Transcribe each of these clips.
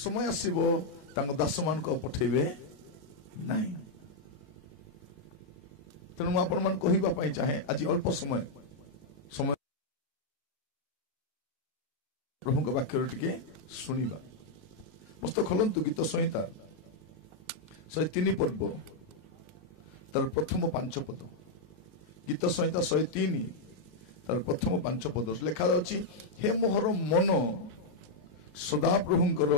समय आसीबो तांको दास मान को पठेबे नहीं। तेणु आपण मान कहिबा पई चाहे आज अल्प समय समय प्रभु को वाक्य टिके सुनिबा। पुस्तक खोलंतु गीत संहिता 103 पर्व तार प्रथम 5 पद। गीत संहिता 103 तार प्रथम 5 पद लिखा अछि, हे मोहर मन सदा प्रभुंकर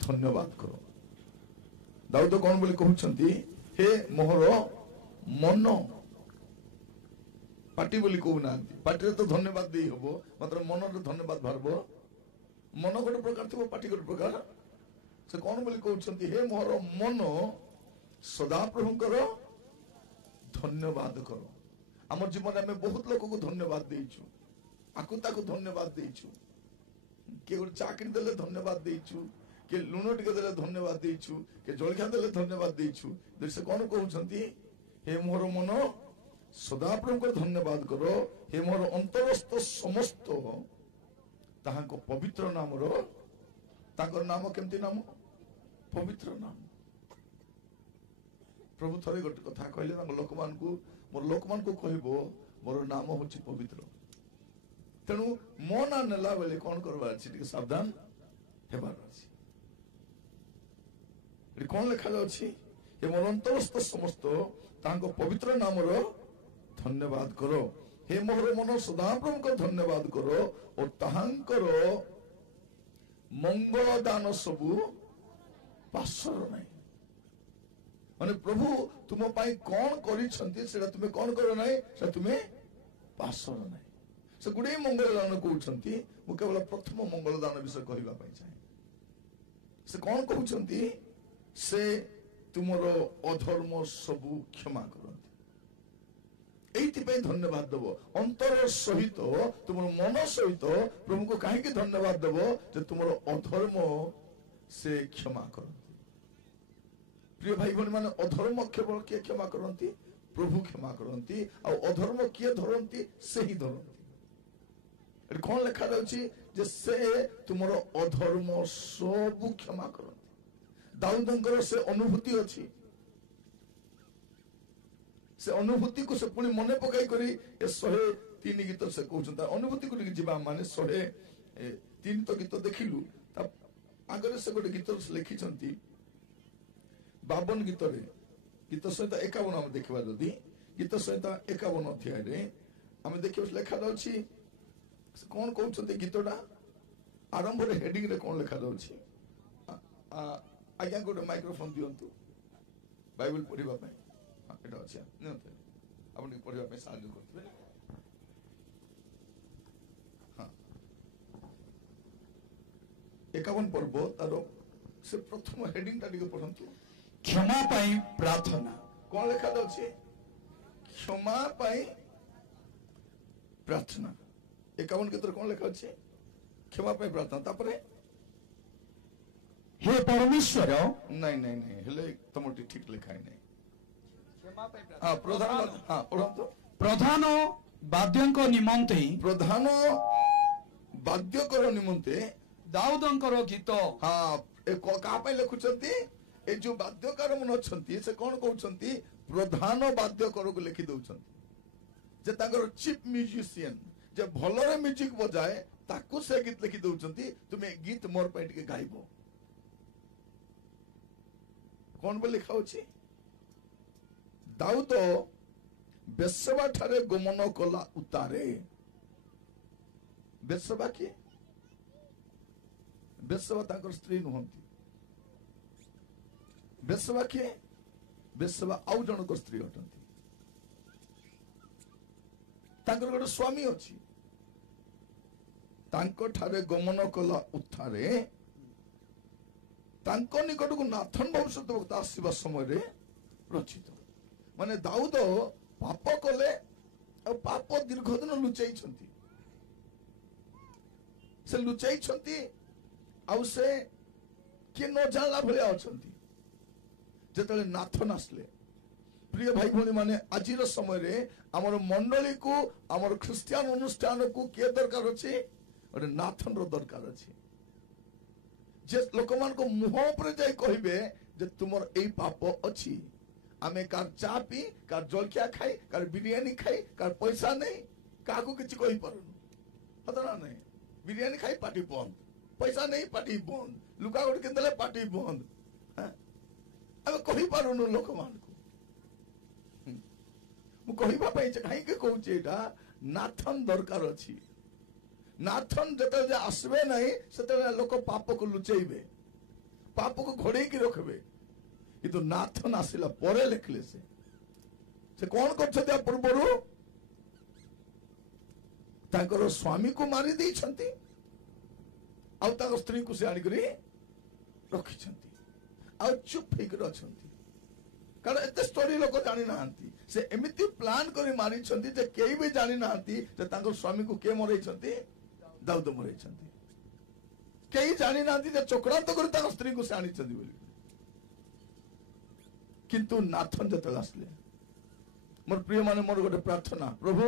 धन्यवाद करो। दाऊद कौन बोली कहउछंती, हे मोहर मन। पार्टी बोली कहूना, पार्टी तो धन्यवाद दे हबो, मात्र मन रे धन्यवाद भारबो। मन गोटे प्रकार थो, पार्टी गोटे प्रकार। से कौन बोली कहउछंती, हे मोहर मन सदा प्रभुंकर धन्यवाद करो। आम जीवन में बहुत लोक को धन्यवाद देइछु, आकु ताकु धन्यवाद देइछु। के गोटे चाकरी देले धन्यवाद देइछु, के लुण टिके देले धन्यवाद देइछु, के जलखा देले धन्यवाद देइछु। से कौन कहउछंती, हे मोहर मन सदा प्रभुंकर धन्यवाद करो, हे मोहर अंतरस्थ समस्त ताहाको पवित्र नाम रो। ताकर नाम केमती नाम? पवित्र नाम। प्रभु थरे गोटे कथा कहले लोक मान को, मोर लोक मान को कहबो मोर नाम होछि पवित्र। तेणु मो ना नेला बेले कौन करबार अछि, टिके सावधान हेबार अछि। एठी कौन लिखा अछि, हे मोर अंतरस्थ समस्त ताहाको पवित्र नाम रो धन्यवाद करो। हे मोहर मन सदा प्रभु को धन्यवाद करो और ताहांकर मंगल दान सबु पासर नहीं। माने प्रभु तुम पाई कौन करिसंती सेटा तुमे कौन करो नहीं, से तुमे पासर नहीं। से गुडे मंगल दान कहउछंती, मु केवल प्रथम मंगल दान विषय कहिबा पई चाहे। से कौन कहउछंती, से तुमरो अधर्म सबु क्षमा करंती। एइथिपई धन्यवाद देबो अंतर सहित, तुमरो मन सहित प्रभु को काहे के धन्यवाद देबो, जे तुमरो अधर्म से क्षमा करंती। प्रिय भाई भणी माने अधर्म केवल के क्षमा करंती? प्रभु क्षमा करंती। आ अधर्म किए धरंती? से ही धरंती। एठी कोन लिखा रहउची, जे से तुमरो अधर्म सब क्षमा करंती। दाऊदंकर से अनुभूति अछि। से अनुभूति को से पुणी मने पकाई करी ए 103 गीत से कहउछन। अनुभूति को जीवा माने 103 तो गीत देखिलु, ता आगरे से गोटे गीत से लिखिछंती 52 गीत रे। गीत संहिता 51 हम देखिबा, जदी गीत संहिता 51 अध्याय रे हम देखियो लिखा अछि, से कोन कहउछंती गीतडा आरंभ रे हेडिंग रे कोन लिखा अछि। आज्ञा गोटे माइक्रोफोन दियंतु बाइबल पढिबा पई। एटा अछि नते आपन पढिबा पई साहाय्य करथबे। हां 51 पर्व तारो से प्रथम हेडिंग ता दिके पढंतु, क्षमा पाई प्रार्थना। कोन लिखा अछि? क्षमा पाई प्रार्थना। 51 के तर कोन लिखा अछि? क्षमा पाई प्रार्थना। तापरे हे परमेश्वर, नहीं नहीं नहीं हेले तमटी ठीक लिखा है नहीं। प्रधान वाद्यंको निमंते, प्रधान वाद्यकर निमंते दाऊदंकर गीत। हाँ का पे लिखुचंती, ए जो वाद्यकार मन अछंती से कोन कहउचंती, प्रधान वाद्यकर को लिखि दउचंती। जे ताकर चीफ म्यूजिशियन जे भलरे म्यूजिक बजाए ताकू से गीत लिखि दउचंती, तुमे गीत मोर पे टिके गाइबो। कौन बोल लिखा होची? दाऊद बेसबा ठारे गमन कला उतारे। बेसबा के बेसबा ताकर स्त्री नहंती। बेसबा के बेसबा आउ जनक स्त्री अटंती। ताकर गोटे स्वामी अछि। तांको ठारे गमन कला उतारे। तांको निकट को नाथन भविष्यत वक्ता आसीबा समय रे रचित। माने दाऊद पाप कले और पाप दीर्घ दिन लुचाई छंती। से लुचाई छंती आउ से के न जानला भले अछंती। जेतले नाथन आसले, प्रिय भाई भणी माने आजिर समय रे हमर मंडली को, हमर ख्रिस्टियन अनुष्ठान को के दरकार अछि? और नाथन रो दरकार अछि। जे लोक मान को मुह पर जाई कहबे जे तुमर एई पाप अछि आमे कार चा पी कार जलखिया खाई कार बिरयानी खाई कार पैसा नहीं काकू किछि कहि परनु पता नहीं बिरयानी खाई पार्टी बंद पैसा नहीं पार्टी बंद लुका गोट किनले पार्टी बंद आमे कहि परनु लोक मान को मु कहिबा पई काहे के कहू छी एटा नाथन दरकार अछि नाथन जते जे आसबे नहीं सेते लोक पाप को लुचेइबे पाप को घोड़े की रखबे किंतु नाथन आसिला परे लिखले से कौन करछते पूर्वरु तांकर स्वामी को मारी दै छंती आ तांकर स्त्री को से आनी करी रखी छंती आ चुप होकर अछंती कारण एते स्टोरी लोक जानि नांती से एमिति प्लान करी मारी छंती जे केई भी जानि नांती जे तांकर स्वामी को के मरै छंती दाऊद मरै छंती केई जानि नांती जे चक्रांत करी तांकर स्त्री को से आनी छंती बोली किंतु नाथन जते आसले मोर प्रिय माने मोर गोटे प्रार्थना प्रभु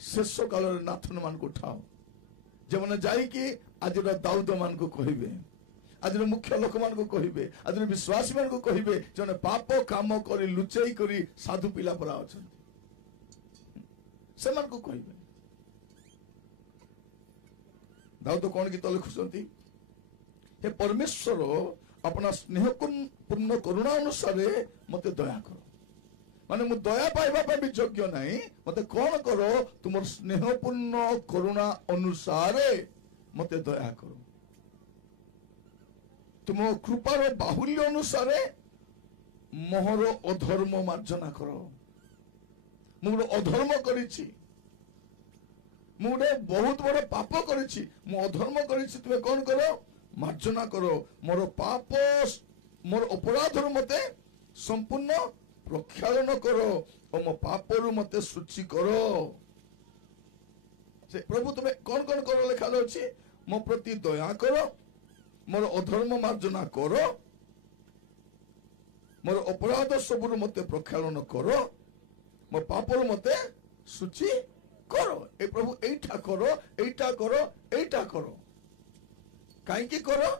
शेष काल नाथन मान को उठाओ जमने जाई कि आज दाऊद मान को कहिबे आज मुख्य लोक मान को कहिबे आज विश्वासी मान को कहिबे जने पाप काम करी लुचेई करी साधु पिला परा अछंती से मान को कहिबे दाऊद कोन गीत लिखुछंती हे परमेश्वर अपना स्नेह पूर्ण करुणा अनुसार मते दया करो माने मु दया पाइबा पे भी योग्य नहीं मते कौन करो तुम स्नेह पूर्ण करुणा अनुसार मते दया करो तुम कृपार बाहुल्य अनुसार मोहर अधर्म मार्जना करो मु अधर्म करिछि मु बहुत बड़ पाप करिछि मु अधर्म करिछि तुमे कौन करो मार्जना करो मोर पाप मोर अपराध मते संपूर्ण प्रक्षालन करो और मो पाप मते सूची करो से प्रभु तुम्हें कौन कौन करो लिखा अछि मो प्रति दया करो मोर अधर्म मार्जना करो मोर अपराध सबुर मते प्रक्षालन करो मो पाप मते सूची करो ए प्रभु एटा करो एटा करो एटा करो कहीं करो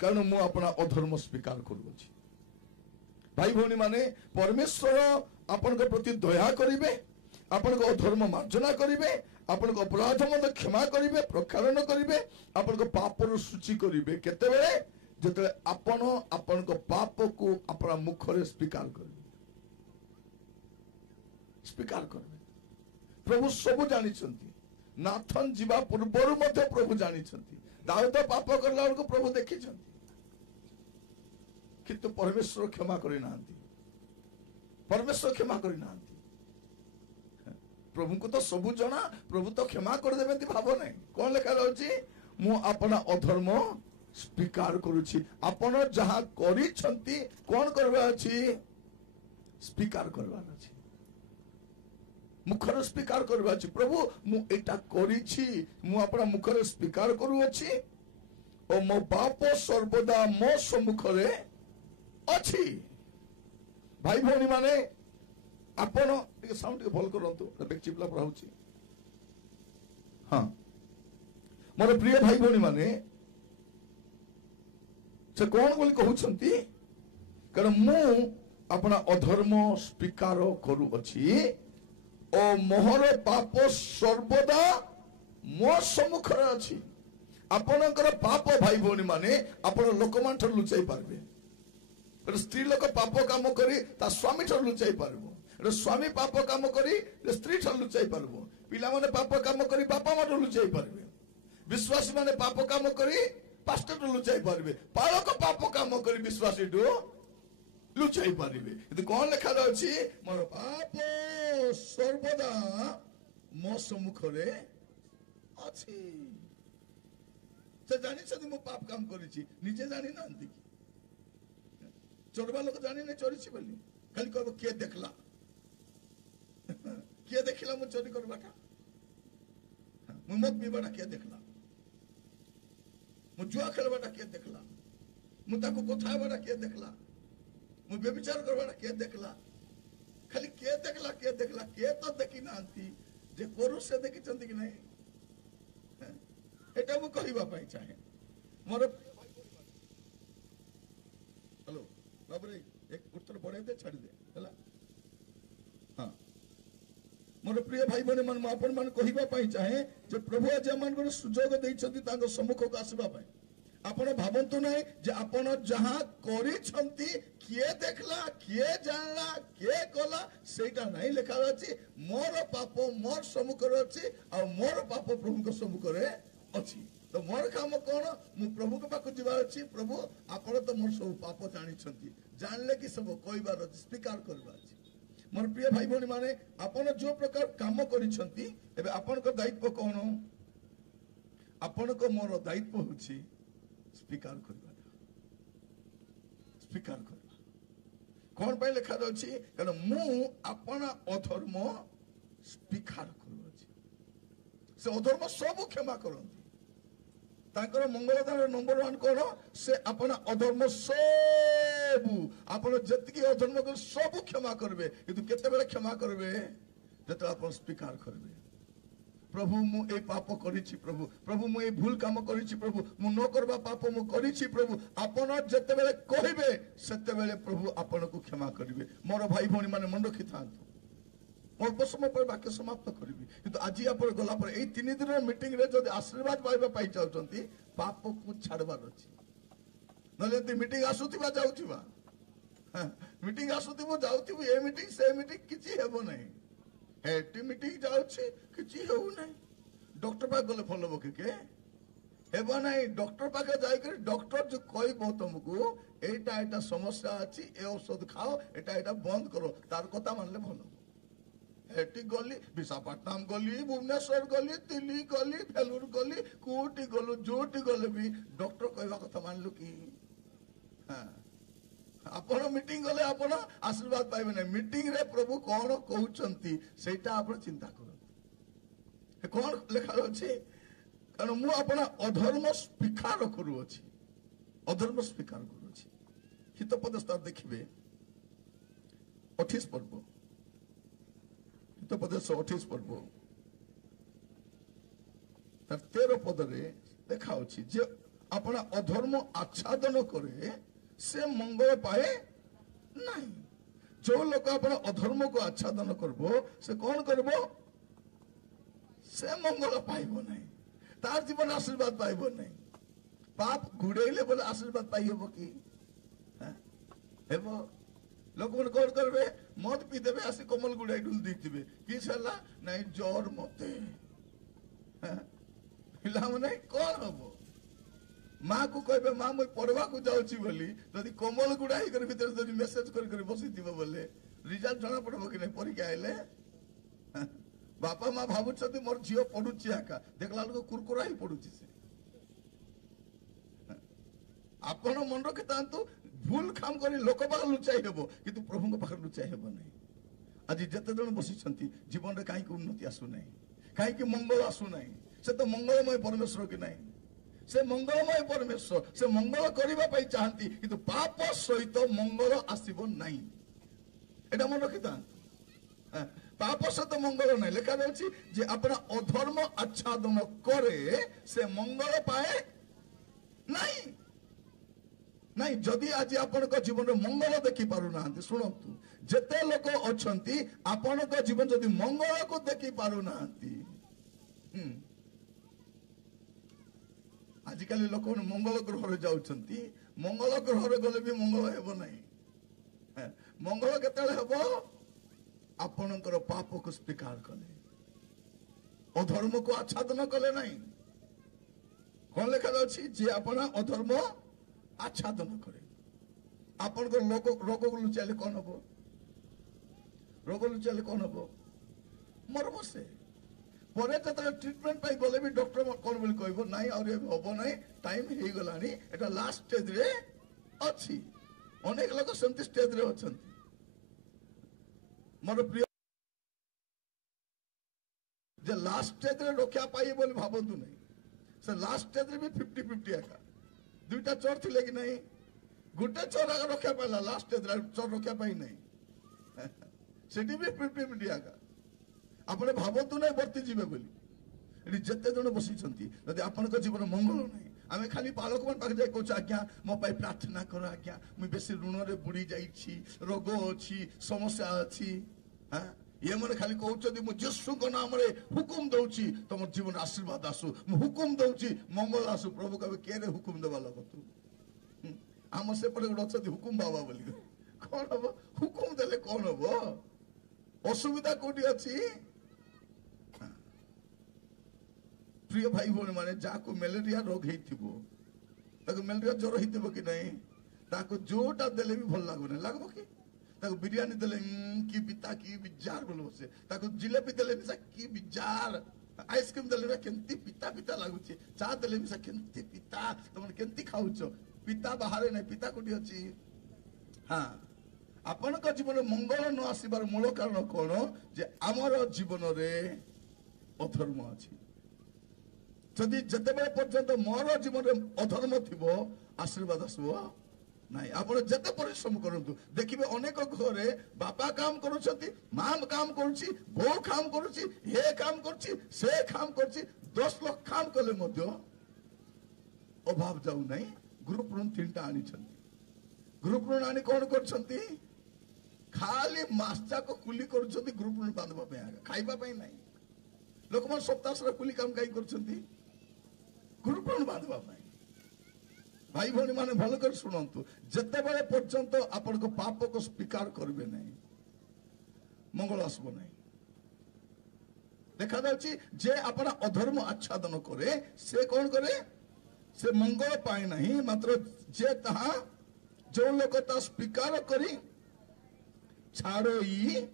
कारण मु अपना अधर्म स्वीकार करूछि भाई भौणी माने परमेश्वर आपन के प्रति दया करिवे आपन को अधर्म मार्जना करिवे आपन को अपराध मत क्षमा करिवे प्रक्षालन करिवे आपन को पाप रो सूची करिवे केते बेले जते आपन को पाप को अपना मुख रे स्वीकार करिवे प्रभु सब जानि छंती नाथन जीवा पूर्वर मध्य प्रभु जानी दाऊद पाप करला को प्रभु देखी किंतु परमेश्वर क्षमा करी नांती परमेश्वर क्षमा करी नांती प्रभु को तो सब जना प्रभु तो क्षमा कर देबे भाव नहीं कौन लिखा रहउछि मु अपना अधर्म स्वीकार करूछि आपण जहा करी छंती कौन करबा अछि स्वीकार करबा अछि मुखर स्वीकार करबा अछि प्रभु मु एटा करिछि मु अपना मुखर स्वीकार करू अछि ओ मो पाप सर्वदा मो सम्मुखरे अछि भाई भौणी माने आपण एक साउंड के भल करंतु बेक चिपला पराउछि हां मोर प्रिय भाई भौणी माने से कोन बोली कहउछंती कारण मु अपना अधर्म स्वीकार करू अछि ओ मोहर पाप सर्वदा मो सम्मुखरे अछि आपनकर पाप भाई भौणी माने आपण लोक मान ठर लुचाई पारबे स्त्री लोक पाप काम करी ता स्वामी ठर लुचाई पारबो स्वामी पाप काम करी स्त्री ठर लुचाई पारबो पिला माने पाप काम करी बापा मान लुचाई पारबे विश्वासी माने पाप काम करी पास्टर ठर लुचाई पारबे पालक पाप काम करी विश्वासी ठो लुचाई पारिबे यदि कौन लिखा अछि मोर पाप सर्वदा मो सम्मुखरे अछि से जानि छथि मो पाप काम करिछि निजे जानि नांती चोरबा लोक जानि नै चोरिछि बोली खाली कहबो के देखला के देखिला मो चोरी करबाटा मो मत पिबाटा के देखला मो जुआ खेलबाटा के देखला मो ताको कथा बाटा के देखला मु व्यभिचार करबाटा के देखला खाली के देखला के तो देखि नांती जे करू से देखि चंदी कि नहीं एटा मु कहिबा पई चाहे मोर हेलो बाबू रे एक उत्तर पढ़े दे छाड़ी दे हैला हां मोर प्रिय भाई बने मन आपण मन कहिबा पई चाहे जे प्रभु आज मन को सुजोग दैछथि ताको सम्मुख को आसीबा पई आपण भावंतु नहीं जे आपण जहां करिछंती किए देखला किए जानला किए कला सेटा नहीं लिखा अछि मोर पाप मोर सम्मुख रे अछि आ मोर पाप प्रभु को सम्मुख रे अछि तो मोर काम कोन मु प्रभु के पाक जीवार अछि प्रभु आपण तो मोर सब पाप जानि छंती जानले कि सब कहबार अछि स्वीकार करबार अछि मोर प्रिय भाई बहन माने आपण जो प्रकार काम करिछंती एबे आपण को दायित्व कोन आपण को मोर दायित्व होछि स्वीकार करबा स्वीकार करबा कोन पे लिखा अछि कारण मु अपना अधर्म स्वीकार करबा से अधर्म सब क्षमा करंती तांकर मंगलदान नंबर 1 कोन से अपना अधर्म सब आपण जतकी अधर्म को सब क्षमा करबे किंतु केते बेले क्षमा करबे जते आपण स्वीकार करबे प्रभु मु ए पाप करिछि प्रभु प्रभु मु ए भूल काम करिछि प्रभु मु न करबा पाप मु करिछि प्रभु आपण जते बेले कहिबे सेते बेले प्रभु आपण को क्षमा करिवे मोर भाई भौणी माने मन रखि थांतु अल्प समय पर वाक्य समाप्त करिवि किंतु आज आपण गला पर ए 3 दिन मीटिंग रे जदि आशीर्वाद पाइबा पाइ चाहउचंती पाप को छाड़बार अछि नले ती मीटिंग आसुतिबा जाउतिबा मीटिंग आसुतिबो जाउतिबो ए मीटिंग से मीटिंग किछि हेबो नहीं हेटी मीटिंग जाउछि किछि हेउ नहीं डॉक्टर पाक गले फॉलो बके के हेबो नहीं डॉक्टर पाके जाई कर डॉक्टर जो कहबो तुमको एटा समस्या अछि ए औषध खाओ एटा बंद करो तार कथा मानले भलो हेटी गली विशाखापट्टनम गली भुवनेश्वर गली दिल्ली गली फेलूर गली कोटी गलो जोटी गले भी डॉक्टर कहवा कथा मानलु कि हां आपण मीटिंग गले आपण आशीर्वाद पाइबे नहीं मीटिंग रे प्रभु कोन कहउचंती सेटा आपण चिंता करो कोन लिखा अछि कारण मु अपना अधर्म स्वीकार करू अछि अधर्म स्वीकार करू अछि हितपद स्तर देखिबे 28 पर्व हितपद 28 पर्व तर 13 पद रे देखा अछि जे अपना अधर्म आच्छादन करे से मंगल पाए नहीं जो लोग अपना अधर्म को आच्छादन करबो से कौन करबो से मंगल पाइबो नहीं तार जीवन आशीर्वाद पाइबो नहीं पाप घुड़ेले बोले आशीर्वाद पाइबो कि हेबो लोक मन कोन करबे मद पी देबे आसी कमल गुड़ाई डुल दीतिबे कि छला नहीं जोर मते पिला माने कोन हबो माँ को कहबे माँ मैं पढ़वा को जाउची बोली जदि कमल गुड़ाई कर भीतर जदि मेसेज कर बसी दिबो बोले रिजल्ट जाना पड़बो कि नहीं परीक्षा आइले बापा माँ भाबुछथि मोर झियो पढुची आका देखला लोक कुरकुरा ही पढुची से आपण मन रखि तांतु भूल काम करी लोक पाखर लुचाई हेबो किंतु प्रभु को पाखर लुचाई हेबो नहीं आज जते जन बसी छंती जीवन रे काई को उन्नति आसु नहीं काई कि मंगल आसु नहीं से तो मंगलमय परमेश्वर कि नहीं से मंगलमय परमेश्वर से मंगल करिबा पई चाहंती किंतु पाप सहित मंगल आसीबो नहीं एटा मन रखि तांतु पाप सहित मंगल नहीं लिखा जाउछि जे अपना अधर्म आच्छादन करे से मंगल पाए नहीं नहीं जदि आज आपण को जीवन में मंगल देखि पारु ना शुणु जेते लोक अछंती आपण को जीवन जदि मंगल को देखि पारु ना आजिकल लोक मंगल ग्रह रे जाउछंती मंगल ग्रह रे गले भी मंगल हेबो नहीं मंगल केतले हेबो आपणकर पाप को स्वीकार कले अधर्म को आच्छादन कले नहीं कौन लिखा जाउछि जे अपना अधर्म आच्छादन करे आपण को रोग लुचाइले कौन हबो रोग लुचाइले कौन हबो मरबो से परे जत ट्रीटमेंट पाई गले भी डॉक्टर कौन बोली कहबो नहीं और ये हबो नहीं टाइम हे गलानी एटा लास्ट स्टेज रे अछि अनेक लोक सेंती स्टेज रे अछंती मोर प्रिय जे लास्ट स्टेज रे रक्षा पाई बोली भाबंतु नहीं से लास्ट स्टेज रे भी 50-50 आका दुईटा चोर थिले कि नहीं गुटे चोर आगे रक्षा पाइला लास्ट स्टेज रे चोर रक्षा पाई नहीं सेठी भी 50-50 आका आपने भाबंतु नहीं बर्ती जीवे बोली एठी जते जण बसी छंती यदि आपन को जीवन मंगल नहीं आमे खाली बालक मान पाखे जाय कहू आज्ञा मो पाई प्रार्थना कर आज्ञा मुई बेसी ऋण रे बुड़ी जाईछि रोग अछि समस्या अछि हां ये मन खाली कहउछथि मु यीशु को नाम रे हुकुम दउछि तमर जीवन आशीर्वाद आसु मु हुकुम दउछि मंगल आसु प्रभु कबे केरे हुकुम देबा लग तू हम से पड़े गछथि हुकुम बाबा बोली कोन हबो हुकुम देले कोन हबो असुविधा कोठी अछि प्रिय भाई भोन माने जाको मलेरिया रोग हेतिबो ताको मलेरिया ज्वर हेतिबो कि नहीं ताको जोटा देले भी भल लागबो नहीं लागबो कि ताको बिरयानी देले की पिता की बिजार बोलो से ताको जिलेबी देले भी की बिजार आइसक्रीम देले भी केंती पिता पिता लागुची चा देले भी केंती पिता तुम केंती खाउछो पिता बाहर नहीं पिता कोठी अछि हां अपन को जीवन मंगल न आसीबार मूल कारण कोन जे हमर जीवन रे अधर्म अछि जदि जतेबे पर्यंत मोर जीवन अधर्म थिबो आशीर्वाद आसबो नाही आपण जते परिश्रम करंतु देखिबे अनेक घरे बापा काम करूछथि मां काम करूछि बो काम करूछि हे काम करूछि से काम करूछि 10 लोग काम कले मध्य अभाव जाउ नाही ग्रुप ऋण 3टा आनी छथि ग्रुप ऋण आनी कोन करछथि खाली मास्टा को कुली करछथि ग्रुप ऋण बांधबा पे खाइबा पे नाही लोक मन सप्ताह सरा कुली काम काई करछथि ग्रुप ऋण बांधबा पे भाई भौणी माने भल कर सुनंतु जते बेले पर्यंत आपण को पाप को स्वीकार करबे नहीं मंगल आसबो नहीं देखा जाउची जे आपण अधर्म आच्छादन करे से कोन करे से मंगल पाए नहीं मात्र जे तहा जो लोक ता स्वीकार करी छाड़ोई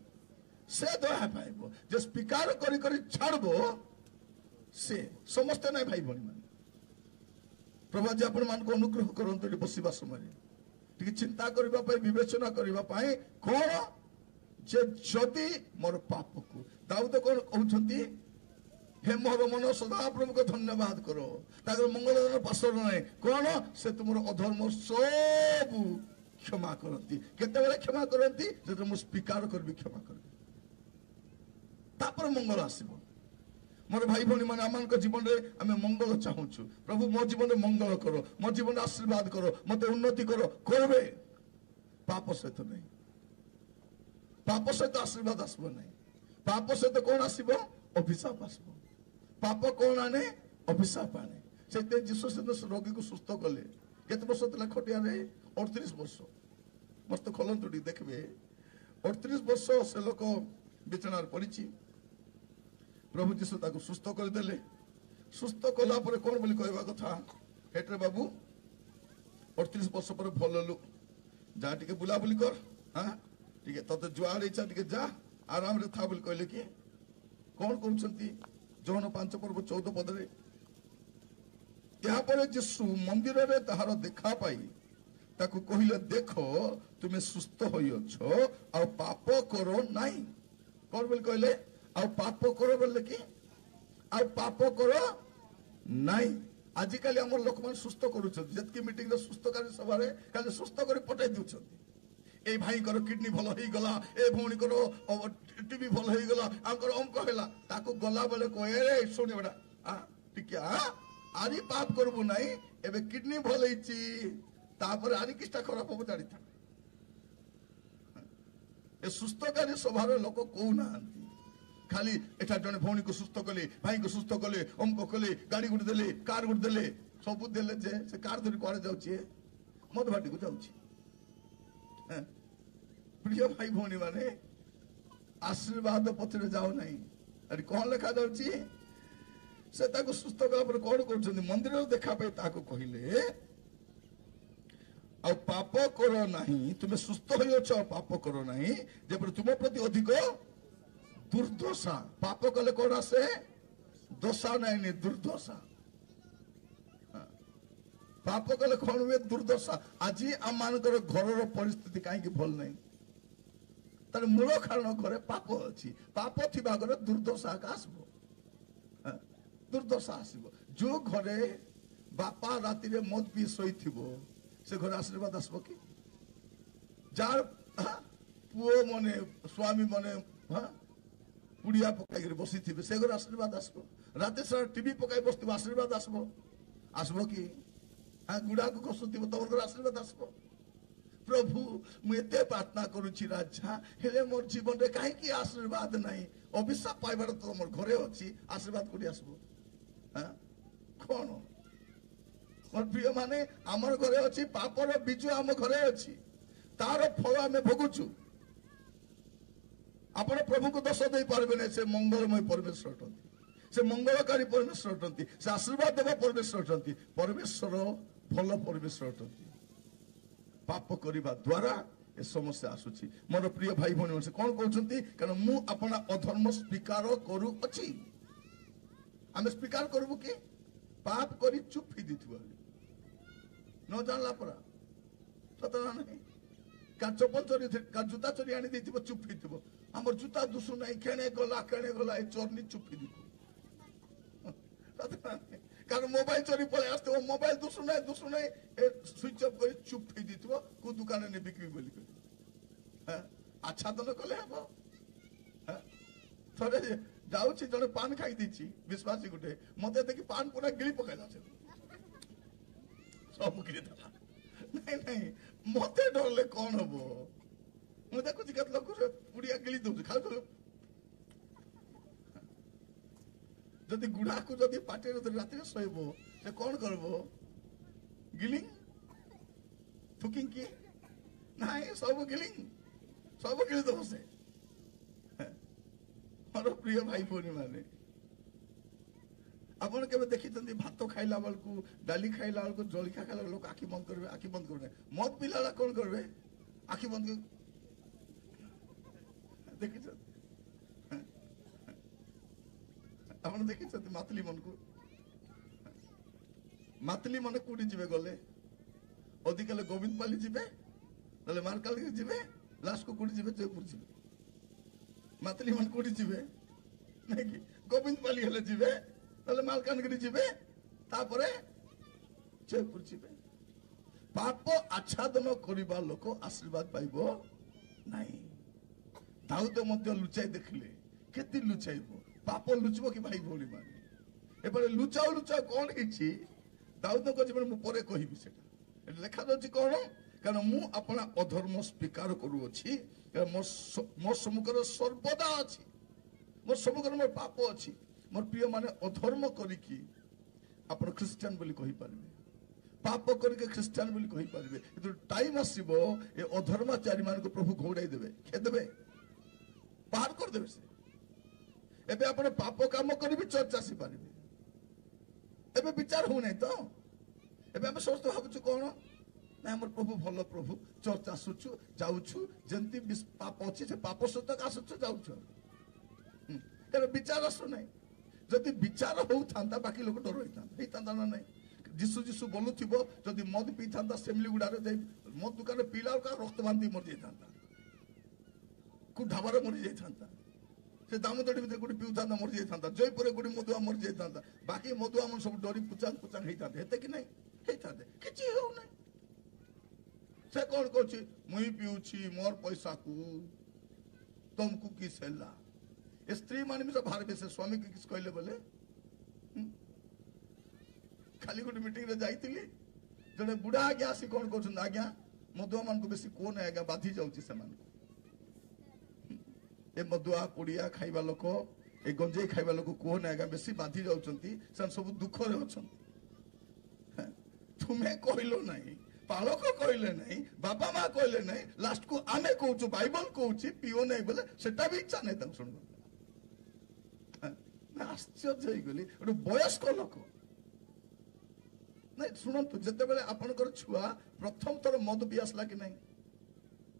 से दया पाइबो जे स्वीकार करी करी छाड़बो से समस्त नहीं भाई भौणी माने प्रभु जी आपण मान को अनुग्रह करंतु बसिबा समय टिके चिंता करबा पई विवेचना करबा पई कोन जे जदि मोर पाप को दाऊद कोन कहउछंती हे मोर मन सदा प्रभु को धन्यवाद करो ताकर मंगल पासर नै कोन से तुमर अधर्म सब क्षमा करंती केते बेले क्षमा करंती जे मु स्वीकार करबी क्षमा करबी तापर मंगल आसीबो मोर भाई भौणी माने आमान को जीवन रे हमें मंगल चाहूछु प्रभु मो जीवन रे मंगल करो मो जीवन रे आशीर्वाद करो मते उन्नति करो करबे पाप से तो नहीं पाप से तो आशीर्वाद आसबो नहीं पाप से तो कोन आसीबो अभिशाप आसबो पाप कोन आने अभिशाप आने सेते जीसस से रोगी को सुस्थ कले केते वर्ष तला खटिया रे 38 वर्ष मस्त खोलंतुडी देखबे 38 वर्ष से लोक बिछनार पड़िछि प्रभु जीशु ताको सुस्थ कर देले सुस्थ कला पर कोन बोली कहबा कथा हेटरे बाबू 38 वर्ष पर भललु जा टिके बुला बुली कर हां टिके तते जुआर इच्छा टिके जा आराम रे था बोली कहले कि कोन कहउछंती जौन 5 पर्व 14 पद रे यहाँ पर जीशु मंदिर रे तहार देखा पाई ताको कहिले देखो तुमे सुस्थ होइछो आ पाप करो नाही कोन बोली कहले आ पाप करो बोले कि आ पाप करो नाही आजिकल हमर लोक मन सुस्थ करूछ जतकी मीटिंग रे सुस्थ कार्य सभा रे खाली सुस्थ करी पटाई दिउछथि ए भाई करो किडनी भलो होई गला ए भौणी करो टीबी भलो होई गला आंकर अंक हैला ताको गला बोले कोए रे सुनि बेटा आ टिकिया आरी पाप करबो नाही एबे किडनी भलो हिची तापर आरी किस्ता खराब हो जाड़ी था ए सुस्थ कार्य सभा रे लोक को नांती खाली एटा जने भौणी को सुस्थ कले भाई को सुस्थ कले हमको कले गाड़ी गुड देले कार गुड देले सब देले जे से कार धरि कोरे जाउची मद भाटी को जाउची प्रिय भाई भौणी माने आशीर्वाद पथरे जाओ नहीं अरे कोन लेखा जाउची से ताको सुस्थ कला पर कोन करछन मंदिर रे देखा पे ताको कहिले आ पाप करो नहीं तुमे सुस्थ होयो छ पाप करो नहीं जे पर तुम प्रति अधिक दुर्दशा पाप कले कोन आसे दोषा नहीं दुर्दशा पाप कले कोन हुए दुर्दशा आज आम मानकर घर परिस्थिति कहीं भल नहीं तार मूल कारण घरे पाप अच्छी पाप थिबा घरे दुर्दशा आसबो दुर्दशा आसबो जो घरे बापा राति रे मद पी सोई थिबो से घरे आशीर्वाद आसबो कि जार पुओ मने स्वामी मने पुड़िया पकाई बसी थे से घर आशीर्वाद आसबो रात सारा टीवी पकाई बस आशीर्वाद आसबो आसबो कि गुड़ा को कसुथिबो तमर आशीर्वाद आसबो प्रभु मुझे प्रार्थना करुच्ची राजा हेले मोर जीवन रे कहीं आशीर्वाद नहीं अभिशाप पाइबार तो मोर घरे अच्छी आशीर्वाद कोडी आसबो कौन मोर प्रिय माने आमर घरे अच्छी पापर बीजु आम घरे अच्छी तार फल आम भोगुचु आपण प्रभु को दोष दे पारबे नहीं से मंगलमय परमेश्वर अटंती से मंगलकारी परमेश्वर अटंती से आशीर्वाद देवा परमेश्वर अटंती परमेश्वर भल परमेश्वर अटंती पाप करने द्वारा ए समस्या आसुची मोर प्रिय भाई भौणी से कौन कहते कारण मु अपना अधर्म स्वीकार करू अच्छी आम स्वीकार करबू कि पाप करी चुप्पी दी न जानला परा सतना नहीं का चप्पल चोरी का जूता चोरी आनी दी चुप्पी थी आम जूता दुसु नहीं केने गला ए चोरनी चुप्पी दी कारण मोबाइल चोरी पड़े आसते मोबाइल दुसु नहीं स्विच ऑफ कर चुप्पी दी को दुकान ने बिक्री बोली अच्छा तो न कले हम थोड़े जाऊँ जड़े पान खाई दी विश्वासी गोटे मत देखी पान पूरा गिली पकड़ा सब गिरी नहीं नहीं मत डरले कौन हम मुझे देखुची केत लोक पुड़िया गिली दौर खाऊ जदि गुड़ा को जदि पाटे रात शोब से कौन करब गिलिंग थुकिंग की ना सब गिली दब से मोर प्रिय भाई भौणी माने आपण के देखी भात खाइला बेलू डाली खाइला बेलू जलिखा खाइला लोक आखि बंद करेंगे आखि बंद करेंगे मद पिला कौन करेंगे आखि बंद देखी आपण देखी मातली मन को मातली मन कौटी जी गले अधिक गोविंद पाली जी ना मारकाल जी लास्ट को कौटी जी जयपुर जी मातली मन कौटी जी नहीं कि गोविंद पाली हेले जी ना मालकानगिरी जी जयपुर जी पाप आच्छादन करवा लोक आशीर्वाद पाइब नहीं दाऊद मध्य लुचाई देखले केते लुचाइब पाप लुचब कि भाई भौणी माने एबारे लुचाओ लुचाओ कौन हिची दाऊद को जीवन मु परे कहिबि सेटा लेखा दछि कोन कारण मु अपना अधर्म स्वीकार करू अछि मोर समुखर सर्वदा अछि मोर समुखर मोर पाप अछि मोर प्रिय माने अधर्म करिकी आपण क्रिश्चियन बोली कहि पारबे पाप करिके क्रिश्चियन बोली कहि पारबे किंतु टाइम आसीबो ए अधर्माचारी मान को प्रभु घोड़ाई देबे खेदेबे बाहर कर देबे से एबे आपण पाप काम करी चर्च आसी पारे एबे विचार हो नहीं तो एबे हम समस्त भावुछु कोन ना हमर प्रभु भल प्रभु चर्च आसुछु जाउछु जंती पाप अछि से पाप सतक आसुछु जाउछु एबे विचार आसु नहीं जदि विचार हो थांता बाकी लोक डर होई थांता ना नहीं जिसु जिसु बोलु थिबो जदि मद पी थांता सेमली गुडारे जाई मद दुकान पीला का रक्त बांधी मर जाई थांता को ढाबारे मर जाई थांता से दामोदरी भीतर गोटे पिउ था मर जाता जयपुर गोटे मधुआ मर जाता बाकी मधुआ मन सब डरी पुचांग पुचांग होता हेते कि नहीं होता किछि हो नहीं से कौन कहछि मुई पिउछि मोर पैसा को तुमको किस हैला स्त्री मान भी सब भारत से स्वामी को किस कहले बोले खाली गोटे मीटिंग रे जाइतिली जने बुढ़ा आज्ञा आसी कौन कहछन आज्ञा मधुआ मान को बेसी कोन आज्ञा बाधी जाउछि से मान ए मधुआ पुड़िया खाइबा लोक ए गंजे खाइबा लोक कोन आज्ञा बेसी बाधी जाउछंती सन सब दुख रे अछंती तुम्हें कहलो नहीं पालक कहले नहीं बाबा माँ कहले नहीं लास्ट को आमे कहूँ बाइबल कहूँ पिओ नहीं बोले सेटा भी इच्छा नहीं तक शुण आश्चर्य गली गोटे वयस्क लोक नहीं शुणु जिते बेले आपनकर छुआ प्रथम थर मद पी आसला कि नहीं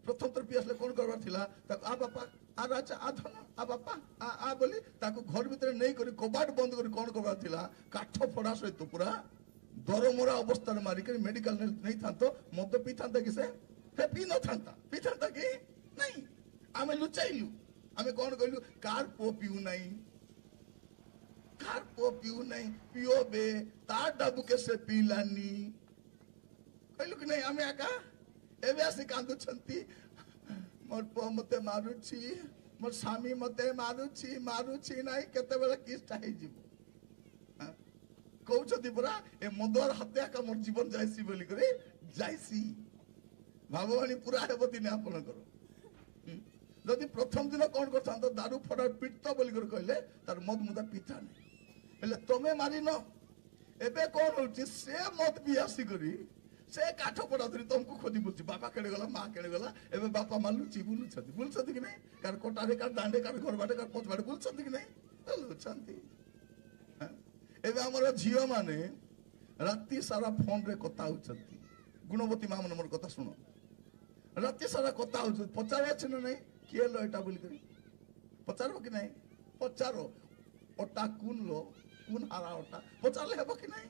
प्रथम थर पी आसले कौन करबार थिला आ बापा आ राजा आ धन आ बापा आ बोली ताको घर भीतर नहीं करी कबाट बंद करी कौन करबार थिला काठ फड़ा सहित पूरा दरमरा अवस्था मारिक मेडिकल नहीं था तो मद पी था कि से पी न था कि नहीं आमे लुचाइलु आमे कौन कहलु कार पो पीऊ नहीं कार पो पीऊ नहीं पियो बे तार डाबू के से पीलानी कहलु कि नहीं आमे आका एबे आसी कांदु छंती मोर पो मते मारुछि मोर स्वामी मते मारुछि नहीं केते बेला किस टाइ जीवो କହୁଛନ୍ତି ପରା ଏ ମଦର ହାତେ ଆକା ମୋର ଜୀବନ ଯାଇସି ବୋଲି କରି ଯାଇସି। ଭାବବାଣୀ ପୁରା ହେବ ଦିନେ ଆପଣଙ୍କର। ଯଦି ପ୍ରଥମ ଦିନ କଣ କରିଥାନ୍ତ ଦାରୁ ଫଡା ପିଟ ବୋଲି କରି କହିଲେ ତାର ମଦ ମୁଦା ପିତା ନାହିଁ, ହେଲେ ତମେ ମାରିନ। ଏବେ କଣ ହଉଛି ସେ ମଦ ବି ଆସିକରି ସେ କାଠ ପଡା ଧରି ତମକୁ ଖୋଜି ବୁଲୁଛି। ବାପା କେଣେ ଗଲା, ମା କେଣେ ଗଲା। ଏବେ ବାପା ମା ଲୁଚି ବୁଲୁଛନ୍ତି କି ନାଇଁ? କାର କୋଟାରେ, କାର ଦାଣ୍ଡେ, କାର ଘର ବାଟେ, କାର ପଛ ବାଟେ ବୁଲୁଛନ୍ତି କି ନାଇଁ? ବୁଲୁଛନ୍ତି। ଏବେ ଆମର ଝିଅ ମାନେ ରାତି ସାରା ଫୋନ ରେ କଥା ହଉଛନ୍ତି। ଗୁଣବତୀ ମା ମାନେ ମୋର କଥା ଶୁଣ, ରାତି ସାରା କଥା ହଉଛନ୍ତି। ପଚାର ଅଛି ନା ନାଇଁ କିଏ ଲ ଏଟା ବୋଲି କରି ପଚାରବ କି ନାଇଁ? ପଚାର ଅଟା କୁନ लो, କୁନ ହାରା ଅଟା ପଚାରିଲେ ହେବ କି ନାଇଁ?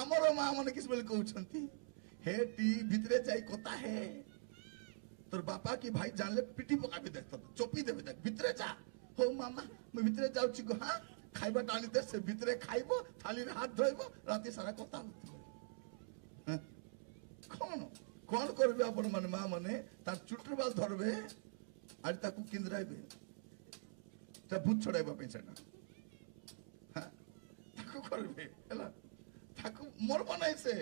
ଆମର ମା ମାନେ କିସ ବୋଲି କହୁଛନ୍ତି, हे टी ভিতরে যাই কথা হে, তোর বাপা কি ভাই জানলে পিটি পকাবি, দেখ চপি দেবে, দেখ ভিতরে যা। হো মামা ମୁଁ ଭିତରେ ଯାଉଛି গো। হ্যাঁ খাইবা টানি দে, সে ভিতরে খাইব, থালিরে হাত ধোইব, রাতে সারা কথা হচ্ছে। কোন কোন করবে আপন মানে মা মানে তার চুটির বাল ধরবে আর তাকে কিন্দ্রাইবে, তা ভূত ছড়াইবা ପାଇଁ ସେଟା। ତାକୁ କରିବେ ହେଲା, ତାକୁ ମୋର ବନାଇ ସେ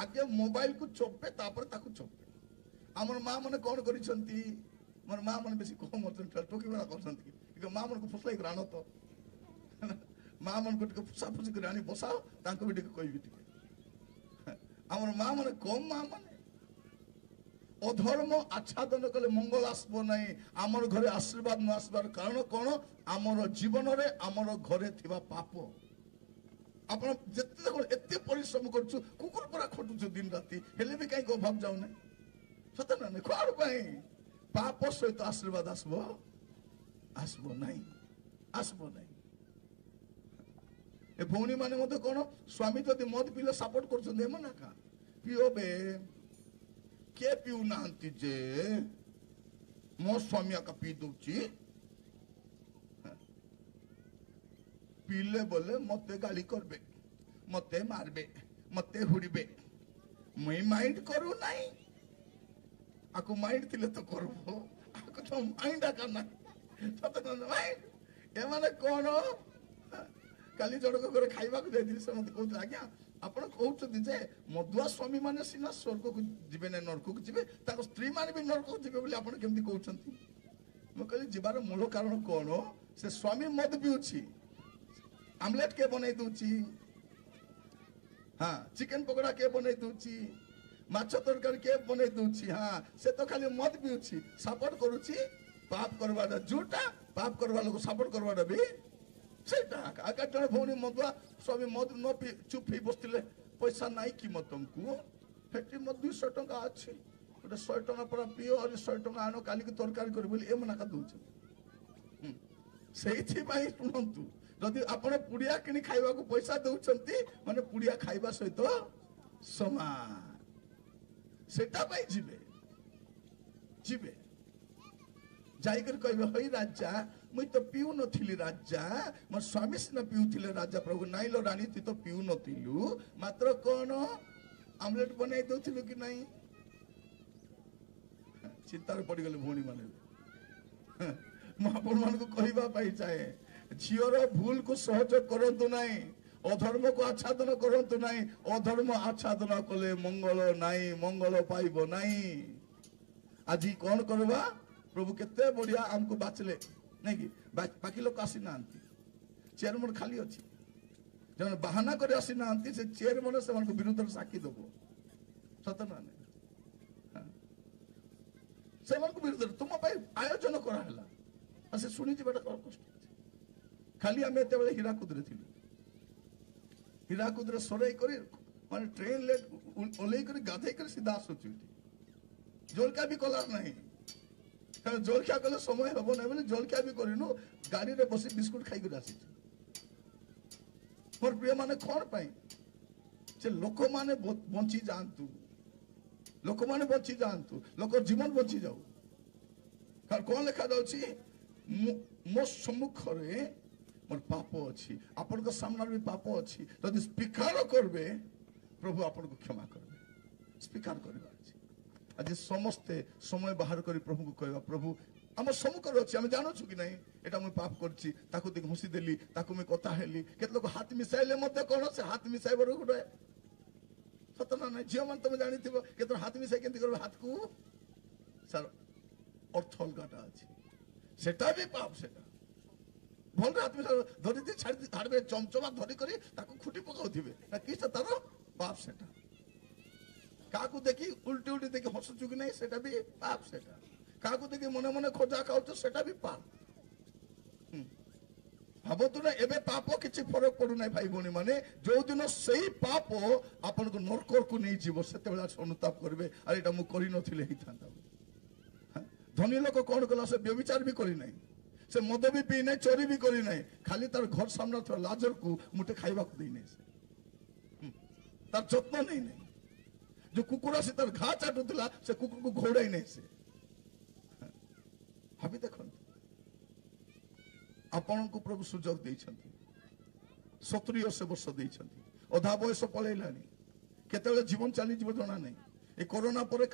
ଆଗେ ମୋବାଇଲ କୁ ଚୋପେ ତାପରେ ତାକୁ ଚୋପେ। ଆମର ମା ମାନେ କଣ କରିଛନ୍ତି, ମୋର ମା ମାନେ ବେଶୀ କମ ଅଛନ୍ତି, ଟୋକି ବେଳା କରୁଛନ୍ତି କି ମା ମାନଙ୍କୁ ଫୁସଲାଇ କରି ଆଣ ତ, ମା ମାନଙ୍କୁ ଟିକେ ଫୁସାଫୁସି କରି ଆଣି ବସାଅ, ତାଙ୍କୁ ବି ଟିକେ କହିବି ଟିକେ। ଆମର ମା ମାନେ କମ ମା ମାନେ ଅଧର୍ମ ଆଚ୍ଛାଦନ କଲେ ମଙ୍ଗଳ ଆସିବ ନାହିଁ। ଆମର ଘରେ ଆଶୀର୍ବାଦ ନ ଆସିବାର କାରଣ କଣ? ଆମର ଜୀବନରେ ଆମର ଘରେ ଥିବା ପାପ। ଆପଣ ଯେତେ ଦେଖ ଏତେ ପରିଶ୍ରମ କରୁଛୁ, କୁକୁର ପରା ଖଟୁଛୁ ଦିନ ରାତି, ହେଲେ ବି କାହିଁକି ଅଭାବ ଯାଉନାହିଁ? ସତ ନା ନାଇଁ? କଣ ପାଇଁ? ପାପ ସହିତ ଆଶୀର୍ବାଦ ଆସିବ ଆସିବ ନାହିଁ, ଆସିବ ନାହିଁ। ଏ ଭଉଣୀ ମାନେ ମଧ୍ୟ କଣ, ସ୍ୱାମୀ ଯଦି ମଦ ପିଇଲେ ସପୋର୍ଟ କରୁଛନ୍ତି, ଏମାନେ ଏକା ପିଓ ବେ, କିଏ ପିଉନାହାନ୍ତି ଯେ ମୋ ସ୍ୱାମୀ ଏକା ପିଇ ଦଉଛି। ପିଇଲେ ବୋଲେ ମତେ ଗାଳି করবে, ମତେ ମାରবে, ମତେ ହୁଡିବେ। ମୁଇଁ ମାଇଣ୍ଡ କରୁ ନାହିଁ। ଆକୁ ମାଇଣ୍ଡ ଥିଲେ ତ করব, ଆକୁ ତ ମାଇଣ୍ଡ ଆକା ନାହିଁ। ଏମାନେ କଣ, କାଲି ଜଣକ ଘରେ ଖାଇବାକୁ ଯାଇଥିଲି, ସେ ମତେ କହୁଥିଲେ ଆଜ୍ଞା ଆପଣ କହୁଛନ୍ତି ଯେ ମଦୁଆ ସ୍ୱାମୀ ମାନେ ସିନା ସ୍ୱର୍ଗକୁ ଯିବେ ନାହିଁ, ନରକକୁ ଯିବେ, ତାଙ୍କ ସ୍ତ୍ରୀ ମାନେ ବି ନରକକୁ ଯିବେ ବୋଲି ଆପଣ କେମିତି କହୁଛନ୍ତି? ମୁଁ କହିଲି ଯିବାର ମୂଳ କାରଣ କଣ? ସେ ସ୍ୱାମୀ ମଦ ପିଉଛି, আমলেট কে বনাই দଉଛି, হ্যাঁ চিকেন পকোড়া কে বনাই দଉଛି, মাছ তরকারি কে বনাই দଉଛି, হ্যাঁ সে তো খালি মদ পিଉଛି, সাপোর্ট କରୁଛି ପାପ କରିବାଟା ଯୋଉଟା, ପାପ କରିବା ଲୋକ ସାପୋର୍ଟ କରିବାଟା ବି ସେଇଟା। ଆଗ ଜଣେ ଭଉଣୀ ମଦୁଆ ସ୍ୱାମୀ ମଦ ନ ପିଇ ଚୁପ ହେଇ ବସିଥିଲେ, ପଇସା ନାହିଁ କି ମଦ ତମକୁ, ସେଠି ମଦ 200 ଟଙ୍କା ଅଛି, ଗୋଟେ 100 ଟଙ୍କା ପୁରା ପିଅ, ଆଉ 100 ଟଙ୍କା ଆଣ କାଲିକି ତରକାରୀ କରି ବୋଲି ଏମାନେ ଏକା ଦଉଛନ୍ତି। ସେଇଥିପାଇଁ ଶୁଣନ୍ତୁ, ଯଦି ଆପଣ ପୁଡ଼ିଆ କିଣି ଖାଇବାକୁ ପଇସା ଦଉଛନ୍ତି ମାନେ ପୁଡ଼ିଆ ଖାଇବା ସହିତ ସମାନ, ସେଟା ପାଇଁ ଯିବେ ଯିବେ ଯାଇକରି କହିବେ, ହଇ ରାଜା ମୁଇଁ ତ ପିଉ ନଥିଲି ରାଜା, ମୋ ସ୍ୱାମୀ ସିନା ପିଉଥିଲେ ରାଜା ପ୍ରଭୁ। ନାଇଁ ଲୋ ରାଣୀ ତୁ ତ ପିଉ ନଥିଲୁ, ମାତ୍ର କଣ ଆମଲେଟ ବନେଇ ଦଉଥିଲୁ କି ନାଇଁ? ଚିନ୍ତାରେ ପଡିଗଲେ ଭଉଣୀ ମାନେ। ମୁଁ ଆପଣ ମାନଙ୍କୁ କହିବା ପାଇଁ ଚାହେଁ, ଝିଅର ଭୁଲକୁ ସହଜ କରନ୍ତୁ ନାହିଁ, ଅଧର୍ମକୁ ଆଚ୍ଛାଦନ କରନ୍ତୁ ନାହିଁ। ଅଧର୍ମ ଆଚ୍ଛାଦନ କଲେ ମଙ୍ଗଳ ନାହିଁ, ମଙ୍ଗଳ ପାଇବ ନାହିଁ। ଆଜି କଣ କରିବା, ପ୍ରଭୁ କେତେ ବଢିଆ ଆମକୁ ବାଛିଲେ ନାଇଁ କି? ବାକି ଲୋକ ଆସିନାହାନ୍ତି, ଚେୟାର ମୋର ଖାଲି ଅଛି। ଜଣେ ବାହାନା କରି ଆସିନାହାନ୍ତି, ସେ ଚେୟାର ମାନେ ସେମାନଙ୍କ ବିରୁଦ୍ଧରେ ସାକ୍ଷୀ ଦବ, ସତ ନା ନାଇଁ? ସେମାନଙ୍କ ବିରୁଦ୍ଧରେ ତୁମ ପାଇଁ ଆୟୋଜନ କରାହେଲା, ଆଉ ସେ ଶୁଣିଯିବାଟା କଣ କଷ୍ଟ ଅଛି? ଖାଲି ଆମେ ଏତେବେଳେ ହୀରାକୁଦରେ ଥିଲୁ, ହୀରାକୁଦରେ ସରେଇ କରି ମାନେ ଟ୍ରେନ ଲେଟ୍ ଓହ୍ଲେଇ କରି ଗାଧେଇ କରି ସିଧା ଆସୁଛୁ ଏଠି। ଜଳଖିଆ ବି କଲାର ନାହିଁ, କାରଣ ଜଳଖିଆ କଲେ ସମୟ ହବ ନାହିଁ ବୋଲି ଜଳଖିଆ ବି କରିନୁ, ଗାଡିରେ ବସି ବିସ୍କୁଟ ଖାଇକରି ଆସିଛୁ। ମୋର ପ୍ରିୟ ମାନେ କଣ ପାଇଁ? ସେ ଲୋକମାନେ ବଞ୍ଚି ଯାଆନ୍ତୁ, ଲୋକମାନେ ବଞ୍ଚି ଯାଆନ୍ତୁ, ଲୋକ ଜୀବନ ବଞ୍ଚି ଯାଉ। କାରଣ କଣ ଲେଖା ଯାଉଛି, ମୋ ସମ୍ମୁଖରେ ମୋର ପାପ ଅଛି, ଆପଣଙ୍କ ସାମ୍ନାରେ ବି ପାପ ଅଛି। ଯଦି ସ୍ୱୀକାର କରିବେ ପ୍ରଭୁ ଆପଣଙ୍କୁ କ୍ଷମା କରିବେ। ସ୍ୱୀକାର କରିବା ଅଛି। ଆଜି ସମସ୍ତେ ସମୟ ବାହାର କରି ପ୍ରଭୁଙ୍କୁ କହିବା, ପ୍ରଭୁ ଆମ ସମ୍ମୁଖରେ ଅଛି, ଆମେ ଜାଣୁଛୁ କି ନାହିଁ ଏଟା ମୁଁ ପାପ କରିଛି, ତାକୁ ଦେଖି ହସି ଦେଲି, ତାକୁ ମୁଁ କଥା ହେଲି। କେତେ ଲୋକ ହାତ ମିଶାଇଲେ ମଧ୍ୟ କଣ ସେ ହାତ ମିଶାଇବାର ଗୋଟେ ସତ ନା ନାହିଁ? ଝିଅ ମାନେ ତମେ ଜାଣିଥିବ କେତେ ହାତ ମିଶାଇ କେମିତି କରିବ, ହାତକୁ ସାର ଅର୍ଥ ଅଲଗାଟା ଅଛି, ସେଟା ବି ପାପ। ସେଟା ଭଲ ହାତ ମିଶା ଧରିକି ଛାଡ଼ି ଛାଡ଼ିବେ, ଚମଚମା ଧରି କରି ତାକୁ ଖୁଟି ପକାଉଥିବେ ନା କି, ତାର ପାପ ସେଟା। କାହାକୁ ଦେଖି ଉଲ୍ଟି ଉଲ୍ଟି ଦେଖି ହସୁଛୁ କି ନାହିଁ, ସେଟା ବି ପାପ। ସେଟା କାହାକୁ ଦେଖି ମନେ ମନେ ଖୋଜା ଖାଉଛୁ, ସେଟା ବି ପାପ। ଭାବନ୍ତୁ ନା, ଏବେ ପାପ କିଛି ଫରକ ପଡୁନାହିଁ ଭାଇ ଭଉଣୀ ମାନେ। ଯୋଉଦିନ ସେଇ ପାପ ଆପଣଙ୍କୁ ନରକକୁ ନେଇଯିବ, ସେତେବେଳେ ଅନୁତାପ କରିବେ, ଆରେ ଏଇଟା ମୁଁ କରିନଥିଲେ ହେଇଥାନ୍ତା। ଧନୀ ଲୋକ କଣ କଲା, ସେ ବ୍ୟଭିଚାର ବି କରିନାହିଁ, ସେ ମଦ ବି ପିଇ ନାହିଁ, ଚୋରି ବି କରିନାହିଁ, ଖାଲି ତାର ଘର ସାମ୍ନାରେ ଥିବା ଲାଜରକୁ ମୁଠେ ଖାଇବାକୁ ଦେଇନାହିଁ, ସେ ତାର ଯତ୍ନ ନେଇନାହିଁ। ଯୋଉ କୁକୁର ସେ ତାର ଘା ଚାଟୁଥିଲା, ସେ କୁକୁରକୁ ଘୋଡାଇ ନାହିଁ ସେ। ଭାବି ଦେଖନ୍ତୁ, ଆପଣଙ୍କୁ ପ୍ରଭୁ ସୁଯୋଗ ଦେଇଛନ୍ତି, 70 ବର୍ଷ ଦେଇଛନ୍ତି, ଅଧା ବୟସ ପଳେଇଲାଣି, କେତେବେଳେ ଜୀବନ ଚାଲିଯିବ ଜଣା ନାହିଁ। ଏ କରୋନା ପରେ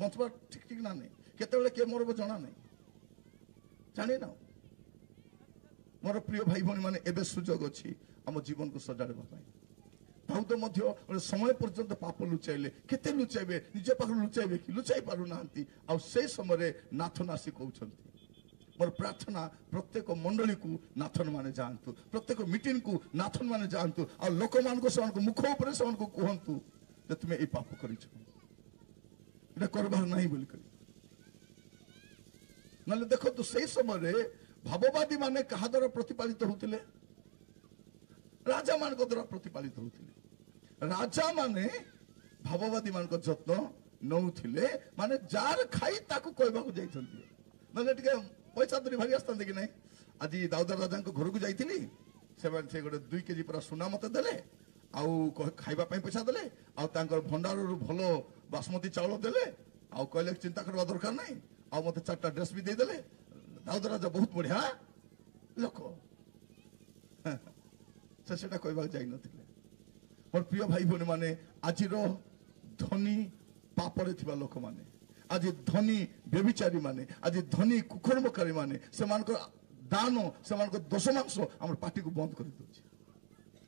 ବଞ୍ଚବା ଠିକ ଠିକ ନା ନାହିଁ, କେତେବେଳେ କିଏ ମରବ ଜଣା ନାହିଁ, ଜାଣିନ। ମୋର ପ୍ରିୟ ଭାଇ ଭଉଣୀ ମାନେ, ଏବେ ସୁଯୋଗ ଅଛି ଆମ ଜୀବନକୁ ସଜାଡ଼ିବା ପାଇଁ। ଦାଉଦ ମଧ୍ୟ ଗୋଟେ ସମୟ ପର୍ଯ୍ୟନ୍ତ ପାପ ଲୁଚାଇଲେ। କେତେ ଲୁଚାଇବେ, ନିଜ ପାଖରୁ ଲୁଚାଇବେ କି? ଲୁଚାଇ ପାରୁନାହାନ୍ତି। ଆଉ ସେଇ ସମୟରେ ନାଥନ ଆସି କହୁଛନ୍ତି, ମୋର ପ୍ରାର୍ଥନା ପ୍ରତ୍ୟେକ ମଣ୍ଡଳୀକୁ ନାଥନ ମାନେ ଯାଆନ୍ତୁ, ପ୍ରତ୍ୟେକ ମିଟିଂକୁ ନାଥନ ମାନେ ଯାଆନ୍ତୁ, ଆଉ ଲୋକମାନଙ୍କୁ ସେମାନଙ୍କ ମୁଖ ଉପରେ ସେମାନଙ୍କୁ କୁହନ୍ତୁ ଯେ ତୁମେ ଏଇ ପାପ କରିଛ, ଏଟା କରିବାର ନାହିଁ ବୋଲି କରି। ନହେଲେ ଦେଖନ୍ତୁ, ସେଇ ସମୟରେ ଭାବବାଦୀ ମାନେ କାହା ଦ୍ୱାରା ପ୍ରତିପାଳିତ ହଉଥିଲେ? ରାଜା ମାନଙ୍କ ଦ୍ୱାରା ପ୍ରତିପାଳିତ ହଉଥିଲେ। ରାଜା ମାନେ ଭାବବାଦୀ ମାନଙ୍କ ଯତ୍ନ ନଉଥିଲେ, ମାନେ ଯାର ଖାଇ ତାକୁ କହିବାକୁ ଯାଇଛନ୍ତି। ନହେଲେ ଟିକେ ପଇସା ଧରି ଭାରି ଆସିଥାନ୍ତେ କି ନାହିଁ। ଆଜି ଦାଉଦ ରାଜାଙ୍କ ଘରକୁ ଯାଇଥିଲି, ସେମାନେ ସେ ଗୋଟେ 2 କେଜି ପୁରା ସୁନା ମତେ ଦେଲେ, ଆଉ ଖାଇବା ପାଇଁ ପଇସା ଦେଲେ, ଆଉ ତାଙ୍କର ଭଣ୍ଡାରରୁ ଭଲ ବାସମତୀ ଚାଉଳ ଦେଲେ, ଆଉ କହିଲେ ଚିନ୍ତା କରିବା ଦରକାର ନାହିଁ, ଆଉ ମତେ 4ଟା ଡ୍ରେସ ବି ଦେଇଦେଲେ। ଦାଉଦ ରାଜା ବହୁତ ବଢିଆ ଲୋକ, ସେ ସେଟା କହିବାକୁ ଯାଇନଥିଲେ। ମୋର ପ୍ରିୟ ଭାଇ ଭଉଣୀ ମାନେ, ଆଜିର ଧନୀ ପାପରେ ଥିବା ଲୋକମାନେ, ଆଜି ଧନୀ ବ୍ୟଭିଚାରୀ ମାନେ, ଆଜି ଧନୀ କୁକର୍ମକାରୀ ମାନେ, ସେମାନଙ୍କର ଦାନ, ସେମାନଙ୍କର ଦଶମାଂଶ ଆମର ପାଟିକୁ ବନ୍ଦ କରିଦଉଛି।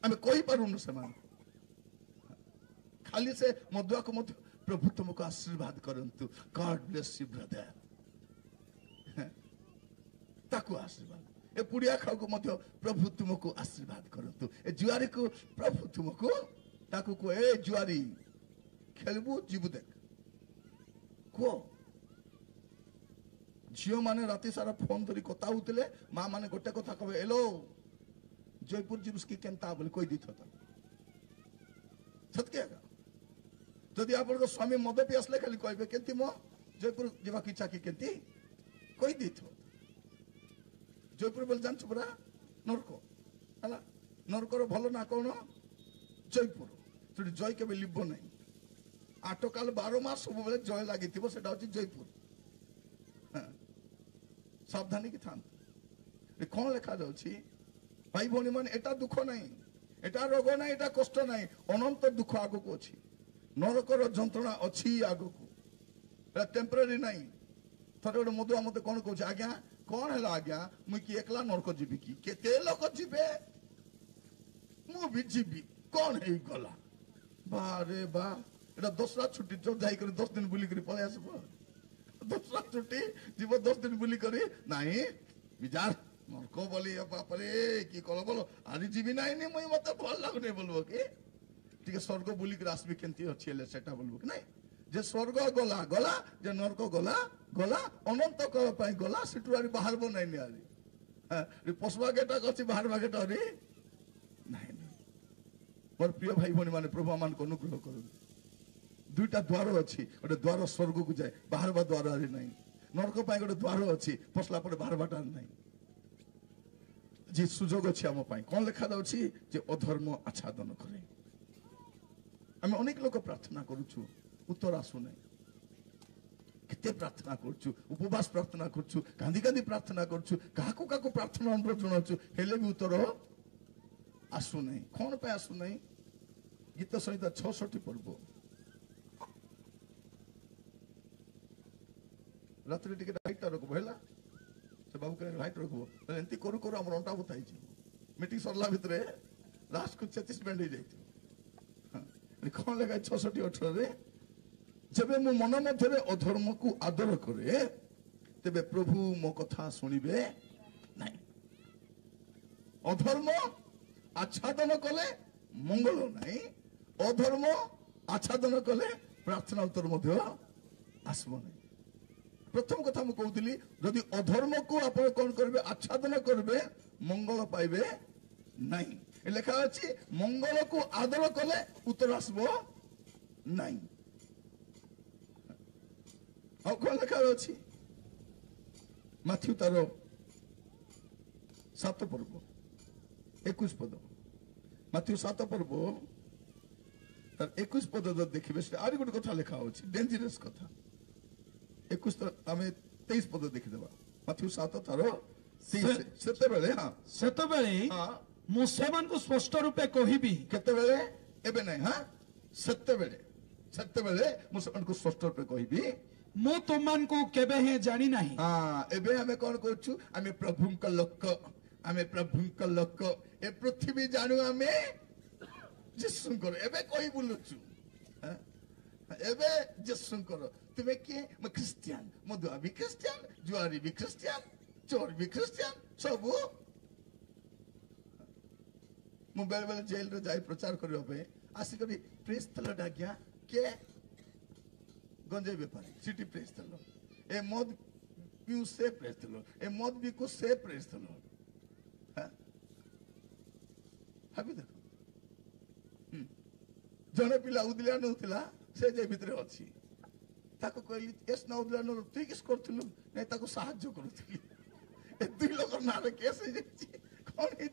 ଆମେ କହିପାରୁନୁ ସେମାନଙ୍କୁ। ଖାଲି ସେ ମଦୁଆକୁ ମଧ୍ୟ ପ୍ରଭୁ ତୁମକୁ ଆଶୀର୍ବାଦ କରନ୍ତୁ, ଗଡ୍ ବ୍ଲେସ୍ ୟୁ ବ୍ରଦର, ତାକୁ ଆଶୀର୍ବାଦ। ଏ ପୁଡ଼ିଆ ଖାଉକୁ ମଧ୍ୟ ପ୍ରଭୁ ତୁମକୁ ଆଶୀର୍ବାଦ କରନ୍ତୁ। ଏ ଜୁଆରୀକୁ ପ୍ରଭୁ ତୁମକୁ, ତାକୁ କୁହ, ଏ ଜୁଆରୀ ଖେଳିବୁ ଯିବୁ ଦେଖ, କୁହ। ଝିଅ ମାନେ ରାତି ସାରା ଫୋନ ଧରି କଥା ହଉଥିଲେ, ମା ମାନେ ଗୋଟେ କଥା କହିବେ, ଏଲୋ ଜୟପୁର ଯିବୁ କି କେନ୍ତା ବୋଲି କହି ଦେଇଥିବ। ସତ୍ୟ ଆଜ୍ଞା, ଯଦି ଆପଣଙ୍କ ସ୍ୱାମୀ ମଦ ପିଇ ଆସିଲେ ଖାଲି କହିବେ, କେମିତି ମୋ ଜୟପୁର ଯିବାକୁ ଇଚ୍ଛା କି କେମିତି କହି ଦେଇଥିବ। ଜୟପୁର ବୋଲି ଜାଣିଛୁ ପରା, ନରକ ହେଲା। ନରକର ଭଲ ନା କଣ? ଜୟପୁର। ସେଠି ଜୟ କେବେ ଲିଭ ନାହିଁ। 8 କାଳ 12 ମାସ ସବୁବେଳେ ଜୟ ଲାଗିଥିବ, ସେଟା ହଉଛି ଜୟପୁର। ସାବଧାନ କି ଥାନ୍ତୁ। କଣ ଲେଖା ଯାଉଛି ଭାଇ ଭଉଣୀ ମାନେ? ଏଟା ଦୁଃଖ ନାହିଁ, ଏଟା ରୋଗ ନାହିଁ, ଏଟା କଷ୍ଟ ନାହିଁ, ଅନନ୍ତ ଦୁଃଖ ଆଗକୁ ଅଛି। ନରକର ଯନ୍ତ୍ରଣା ଅଛି ଆଗକୁ, ଏଟା ଟେମ୍ପରାରୀ ନାହିଁ। ଥରେ ଗୋଟେ ମଧୁଆ ମତେ କଣ କହୁଛି, ଆଜ୍ଞା କଣ ହେଲା ଆଜ୍ଞା, ମୁଁ କି ଏକଲା ନରକ ଯିବି କି? କେତେ ଲୋକ ଯିବେ, ମୁଁ ବି ଯିବି, କଣ ହେଇଗଲା? ବାରେ ବା, ଏଟା ଦଶରା ଛୁଟି ଯାଇକରି 10 ଦିନ ବୁଲିକରି ପଳେଇ ଆସିବ। ଦଶରା ଛୁଟି ଯିବ, 10 ଦିନ ବୁଲିକରି ନାହିଁ ବିଜାର ନରକ ବୋଲି, ବାପରେ କି କଲ ବୋଲ, ଆଜି ଯିବି ନାହିଁ, ମୁଇଁ ମତେ ଭଲ ଲାଗୁନି ବୋଲବ କି? ଟିକେ ସ୍वर्ଗ ବୁଲିକରି ଆସିବି କେମିତି ଅଛି ହେଲେ ସେଟା ବୋଲବ କି ନାଇଁ? ଯେ ସ୍वर्ଗ ଗଲା ଗଲା, ଯେ ନରକ ଗଲା ଗଲା, ଅନନ୍ତ କାଳ ପାଇଁ ଗଲା, ସେଠୁ ଆରି ବାହାରବ ନାଇଁ। ଆରି ପଶବା ଗେଟା ଅଛି, ବାହାରବା ଗେଟା ଆରି ନାହିଁ। ମୋର ପ୍ରିୟ ଭାଇ ଭଉଣୀ ମାନେ, ପ୍ରଭୁ ଆମମାନଙ୍କୁ ଅନୁଗ୍ରହ କରନ୍ତୁ। 2ଟା ଦ୍ୱାର ଅଛି, ଗୋଟେ ଦ୍ୱାର ସ୍ୱର୍ଗକୁ ଯାଏ, ବାହାରବା ଦ୍ୱାର ଆରି ନାହିଁ। ନରକ ପାଇଁ ଗୋଟେ ଦ୍ୱାର ଅଛି, ପଶିଲା ପରେ ବାହାରବାଟା ନାହିଁ। ଯେ ସୁଯୋଗ ଅଛି ଆମ ପାଇଁ, କଣ ଲେଖା ଯାଉଛି ଯେ ଅଧର୍ମ ଆଚ୍ଛାଦନ କରେ। ଆମେ ଅନେକ ଲୋକ ପ୍ରାର୍ଥନା କରୁଛୁ, ଉତ୍ତର ଆସୁନାହିଁ। କେତେ ପ୍ରାର୍ଥନା କରୁଛୁ, ଉପବାସ ପ୍ରାର୍ଥନା କରୁଛୁ, କାନ୍ଦି କାନ୍ଦି ପ୍ରାର୍ଥନା କରୁଛୁ, କାହାକୁ କାହାକୁ ପ୍ରାର୍ଥନା ଅନୁରୋଧ ଜଣାଉଛୁ, ହେଲେ ବି ଉତ୍ତର ଆସୁନାହିଁ। କଣ ପାଇଁ ଆସୁନାହିଁ? ଗୀତ ସଂହିତା 66 ପର୍ବ। ରାତିରେ ଟିକେ ଲାଇଟଟା ରଖିବ ହେଲା, से बाबू कहे लाइट रखो एमती करू करू आम अंटा बता मीटिंग सरला भितर लास्ट को 33 मिनिट हो जाए कौन लेखा 66-18 जब मो मन मध्य अधर्म को आदर करे तेबे प्रभु मो कथा शुणिबे नहीं अधर्म आच्छादन कले मंगल नहीं अधर्म आच्छादन कले प्रार्थना उत्तर मध्य आसब नहीं प्रथम कथा मुझे कहती जदि अधर्म को आप कौन करेंगे आच्छादन करेंगे मंगल पाइबे नहीं लिखा अच्छी मंगल को आदर कले उत्तर आसब नहीं और कौन लिखा अच्छी माथ्यू तार 7 पर्व 21 पद माथ्यू 7 पर्व तार 21 पद जो देखिए आर गोटे कथा लिखा अच्छी डेंजरस कथा 21 तो आम 23 पद देखीदेवा माथ्यू 7 तार सेतेबेले हाँ सेतेबेले मु सेमानकु स्पष्ट रूपे कहिबी केतेबेले एबे नहीं हाँ सेतेबेले मु सेमानकु स्पष्ट रूपे कहिबी मु तुमको केबे हे जानी नहीं हाँ एबे हमें कौन करछु हमें प्रभुंक लोक हमें प्रभुंक लोक ए पृथ्वी जानू हमें जिसुंकर एबे कोई बोलुछु एबे जिसुंकर तुम्हें के मैं क्रिश्चियन मधुआ भी क्रिश्चियन जुआरी भी क्रिश्चियन चोर भी क्रिश्चियन सब मु बेले बेले जेल रे जाई प्रचार करबा पे आसी करी प्रेस तल डागिया के गंजे बेपारी सिटी प्रेस तल ए मद पिउ से प्रेस तल ए मद भी को से प्रेस तल भाभी देखो जने पिला उदलिया नउतिला से जे भितरे अछि ताको कहली एस न उदलिया न तू किस करथलु नै ताको सहाय्य करथली ए दुई लोक नारे केस हे छी कौन हे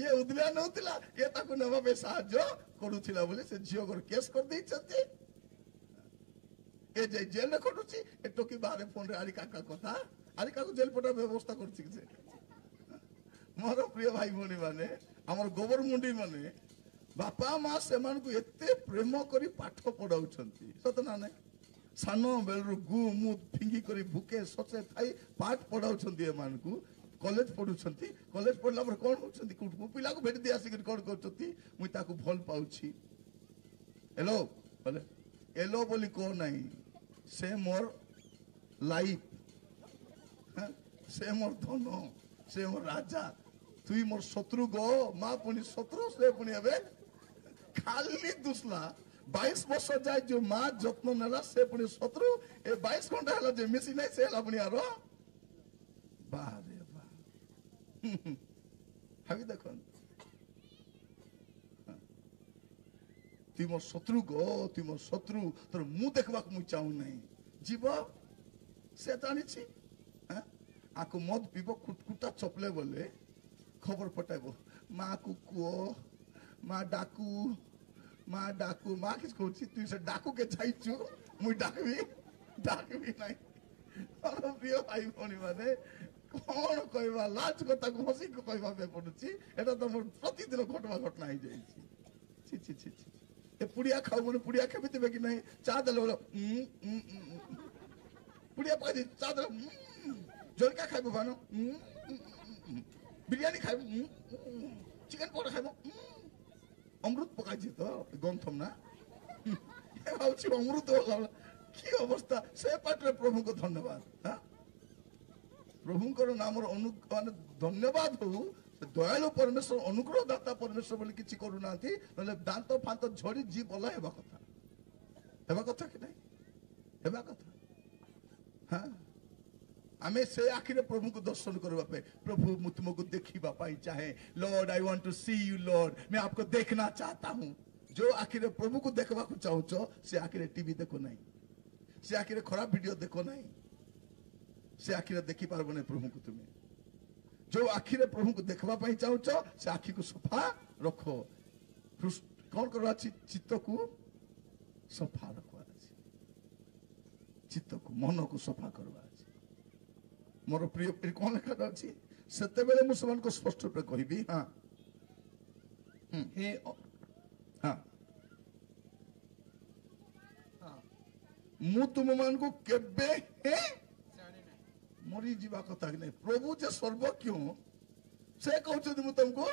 ये उदलिया नउतिला ये ताको नवा पे सहाय्य करूथिला बोले से झियो कर केस कर देई छथि ए जे जेल रे खटुची ए टोकी बाहर फोन रे आरी काका कथा आरी काको जेल पटा व्यवस्था करछि से मोर प्रिय भाई भनी माने हमर गोबर मुंडी माने बापा माँ से एते प्रेम करी पाठ पढ़ाउछंती सत ना नहीं सानो बेलरु गु मुद फिंगी करी भूके सचे थाई पाठ पढ़ाउछंती ए मानकू कॉलेज पढुछंती कॉलेज पढ़ला पर कोन होछंती कुटु पिला को भेट दे आसी कोन करछंती मुई ताको भल पाउछि हेलो बोले हेलो बोली को नहीं से मोर लाइफ से मोर धन से मोर राजा तुई मोर शत्रु गो माँ पुनी शत्रु से पुनी अबे खाली दुसला 22 वर्ष जाए जो माँ जत्न नेला से पुनी शत्रु ए 22 घंटा हला जे मिसी नहीं से हला पुनी आरो बा रे बा हावी देखन तुई मोर शत्रु गो तुई मोर शत्रु तोर मुंह देखबा को मु चाहू नहीं जीव से जानी छी आको मद पीबो कुटकुटा चपले बोले खबर पटाइबो माँ को कुओ माँ डाकू माँ किस कहछि तू से डाकू के जाइछु मुई डाकबी नहीं और प्रिय भाई भनी माने कौन कहबा लाज कथा को हसी को कहबा पे पडुछि एटा तो मोर प्रतिदिन घटना ही जाइछि छी छी छी छी ए पुड़िया खाओ मन पुड़िया खेबे देबे कि नहीं चा देले बोलो पुड़िया पाई चा देले जलका खाइबो भानो बिरयानी खाइबो चिकन पकोड़ा खाइबो अमृत पकाइछि तो गंथम ना ए भाउछि अमृत होला की अवस्था से पाटरे प्रभु को धन्यवाद हां प्रभुंकर नाम मान धन्यवाद हो दयालु परमेश्वर अनुग्रह दाता परमेश्वर बोली किछि करू नाथि नले दांत फांत झड़ी जी बोला हेबा कथा कि नहीं हेबा कथा हां हमें से आखिर प्रभु को दर्शन करबा पे प्रभु मु तुमको देखिबा पाई चाहे lord I want to see you lord मैं आपको देखना चाहता हूं जो आखिर प्रभु को देखबा को चाहछो से आखिर टीवी देखो नहीं से आखिर खराब वीडियो देखो नहीं से आखिर देखि पारबो नहीं प्रभु को तुम्हें जो आखिर प्रभु को देखबा पाई चाहछो से आखि को सफा रखो कौन करबा चित्त को सफा रखवा चित्त को मन को सफा करवा मोर प्रिय कौन लिखा अच्छी सेते बेले मु समान को स्पष्ट रूप कहबी हाँ हे हाँ मु तुम मान को केबे हे ମରିଯିବା କଥା କି ନାହିଁ। ପ୍ରଭୁ ଯେ ସର୍ବଜ୍ଞ ସେ କହୁଛନ୍ତି ମୁଁ ତମକୁ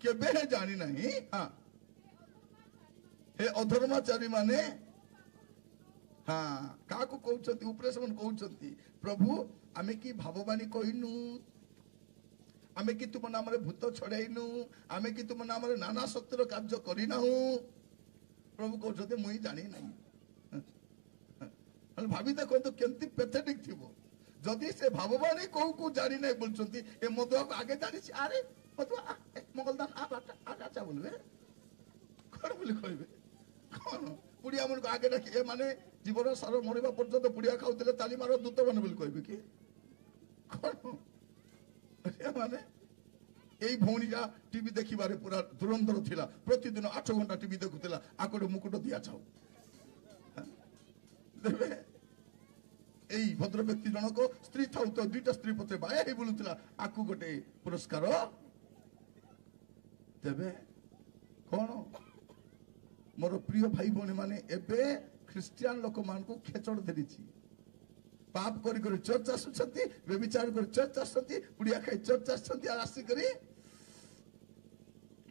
କେବେ ଜାଣି ନାହିଁ। ହଁ हे अधर्माचारी माने हाँ काकू कहउछंती उपरे ସେମାନେ कहउछंती प्रभु आमे की भावबाणी कहिनु, आमे की तुम नामरे भूत छड़ाइनु, आमे की तुम नामरे नाना शक्तिर कार्य करिनाहु। प्रभु कहउछंती मुई जानि नाही। हम भाबी देखो तो केंती पैथेटिक थिबो जदि से भावबाणी कहू को जानि नाही बोलछंती ए मधुआ को आगे जानि अरे मधुआ मंगलदान आ बाटा आचा बोलबे कोन बोली कहबे कौन पुड़िया मन को आगे रखी ए माने जीवन सारा मरिबा पर्यंत पुड़िया खाउतले ताली मारो दूत बन बोली कहबे कि कौन ए माने एई भौणीजा टीवी देखिबारे पूरा दुरंधर थिला। प्रतिदिन 8 घंटा टीवी देखुतिला। आकोडे मुकुट दिया छाउ देबे एई भद्र व्यक्ति जनक स्त्री थाउ तो दुईटा स्त्री पत्रे बाया हे बोलुतिला। आकु गोटे पुरस्कार देबे कौन मोर प्रिय भाई भौणी माने एबे ख्रिस्टियान लोक मान को खेचड़ धरिछि। पाप करी करी चर्च आसुछंती, व्यभिचार करी चर्च आसुछंती, पुड़िया खाई चर्च आसुछंती आ आसी करी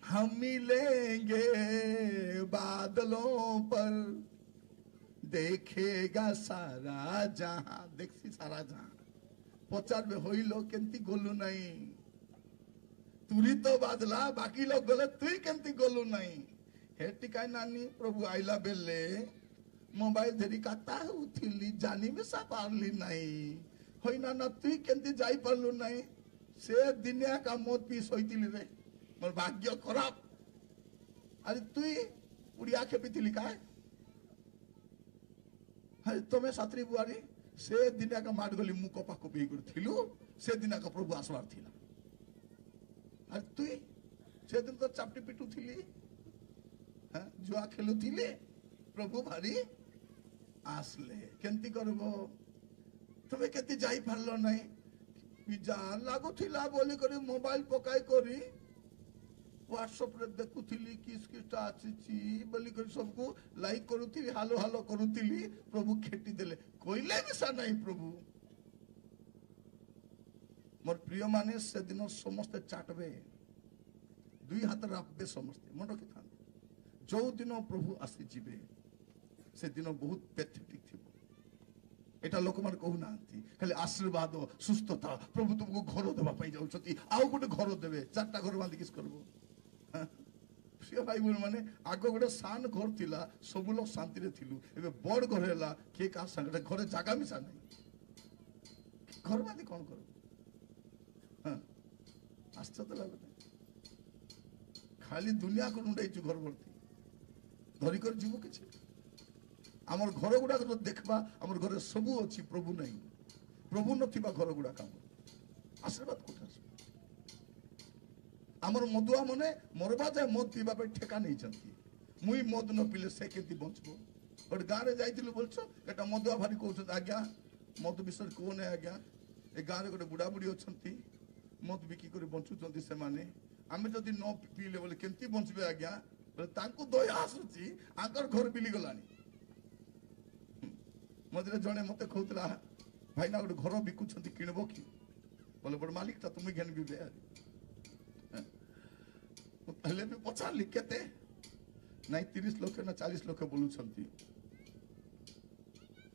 हम मिलेंगे बादलों पर देखेगा सारा जहां। देखसी सारा जहां पचार में होइलो केंती गोलु नहीं तुरी तो बादला बाकी लोग गले तुई केंती गोलु नहीं। हेटी काय नानी प्रभु आइला बेले मोबाइल धरी काता उथिली जानी में सा पारली नहीं होई ना ना तुई केंती जाई पारलु नहीं। से दिनिया का मौत पी सोइतिली रे मोर भाग्य खराब। अरे तुई उड़िया खेपितिली काय हरे तमे सात्री बुआरी से दिनिया का माड गली मुको पाको बे करथिलु से दिना का प्रभु आसवार थिला। अरे तुई से दिन तो चापटी पिटू थिली जुआ खेलुथिले प्रभु भारी आसले केंती करबो तबे केती जाई पारलो नाही। पिजा लागुथिला बोली करी मोबाइल पकाई करी व्हाट्सएप रे देखुथिली किस किसटा आछी बोली करी सबको लाइक करूथिली हालो हालो करूथिली। प्रभु खेटी देले कोइले मिसा नाही। प्रभु मोर प्रिय माने से दिन समस्त चाटबे दुई हाथ राखबे समस्त मन रखि था। जो दिन प्रभु आसी जीवे से दिन बहुत पैथेटिक थिबो। एटा लोक मान कहू नांती खाली आशीर्वाद सुस्थता प्रभु तुमको घर देबा पई जाउछती आउ गोटे घर देबे चारटा घर बांधी किस करबो। प्रिय भाई बोल माने आगो गोटे सान घर थिला सब लोग शांति रे थिलु एबे बड़ घर हैला के का संगठे घरे जागा मिसा नहीं घर बांधी कोन करो। आश्चर्य लागत खाली दुनिया को नुंडाइछु घर भरती धरी कर जीव किछि आमर घर गुडा तो देखबा आमर घरे सबु अछि प्रभु नहीं प्रभु नथिबा घर गुडा काम आशीर्वाद कोठा आमर मधुआ मने मरबा जाय मद पीबा पे ठेका नहीं छंती मुई मद न पीले से केती बंचबो। और गाँ रे जाइतिलु बोलछो एटा मधुआ भारी कहउछ आज्ञा मद विषय कोन है आज्ञा ए गाँ रे गोटे बुढ़ा बुढ़ी अछंती मद बिकी करे बंचुचंती से माने आमे जदि न पीले बोले केंती बंचबे आज्ञा बोले तांको दया आसुची आंकर घर बिली गलानी। मझे जड़े मत कहला भाई ना गोटे घर बिकुंट किणब कि बोले बड़ मालिक टा तुम घेन भी पहले भी पचारि केते नाई 30 लाख ना 40 लाख बोलुंट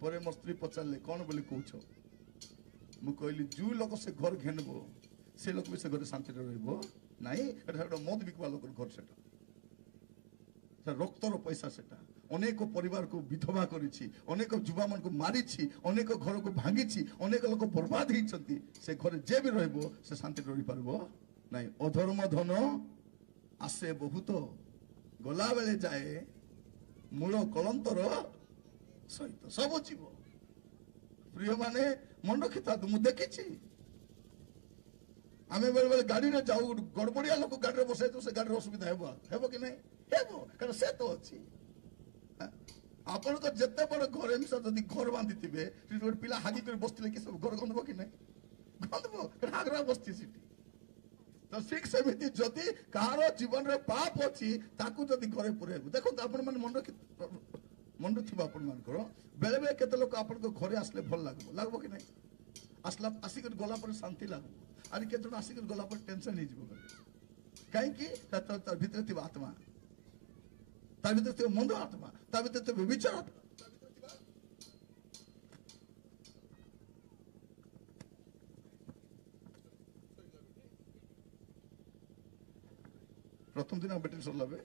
पर मो स्त्री पचारे कौन बोली कौच मु कहली जो लोक से घर घेनब से लोक भी से घर शांति रहिबो नाई मद बिकवा लोक घर से रक्तर पैसा सेटा अनेक परिवार को विधवा करिछि अनेक युवा मन को मारिछि अनेक घर को भांगिछि अनेक लोक बर्बाद होइछंती से घर जे भी रहबो से शांति रहि पारबो नाई। अधर्म धन आसे बहुत गला बेले जाए मूल कलंतर सहित सब जीव। प्रिय माने मन रखि था मु देखिछि आमे बेले बेले गाड़ी रे जाऊ गड़बड़िया लोक गाड़ी रे बसे तो से गाड़ी रे असुविधा हेबो कि नहीं हेबो कारण से तो अछि आपण को जत्ते बड़ घर मिसा जदि घर बांधी थिबे गोटे पिला हागी कर बसतिले कि सब घर गंधबो कि नहीं गंधबो कारण हागरा बसती सिटी तो ठीक सेमिति जदि कार जीवन रे पाप अछि ताकू जदि घरे पुरेबो देखो आपण मन मन थिबा आपण मान करो बेले बेले केते लोक आपण को घरे आसले भल लागबो कि नहीं আসলা আসিকি গলা পরে শান্তি লাগু আর কেতজন আসিকি গলা পরে টেনশন হয়ে যাব কাইকি তার ভিতরে থিবা আত্মা তার ভিতরে থিবা মন্দ আত্মা তার ভিতরে থিবা বিচার আত্মা প্রথম দিন ব্যাটেরি চলাবে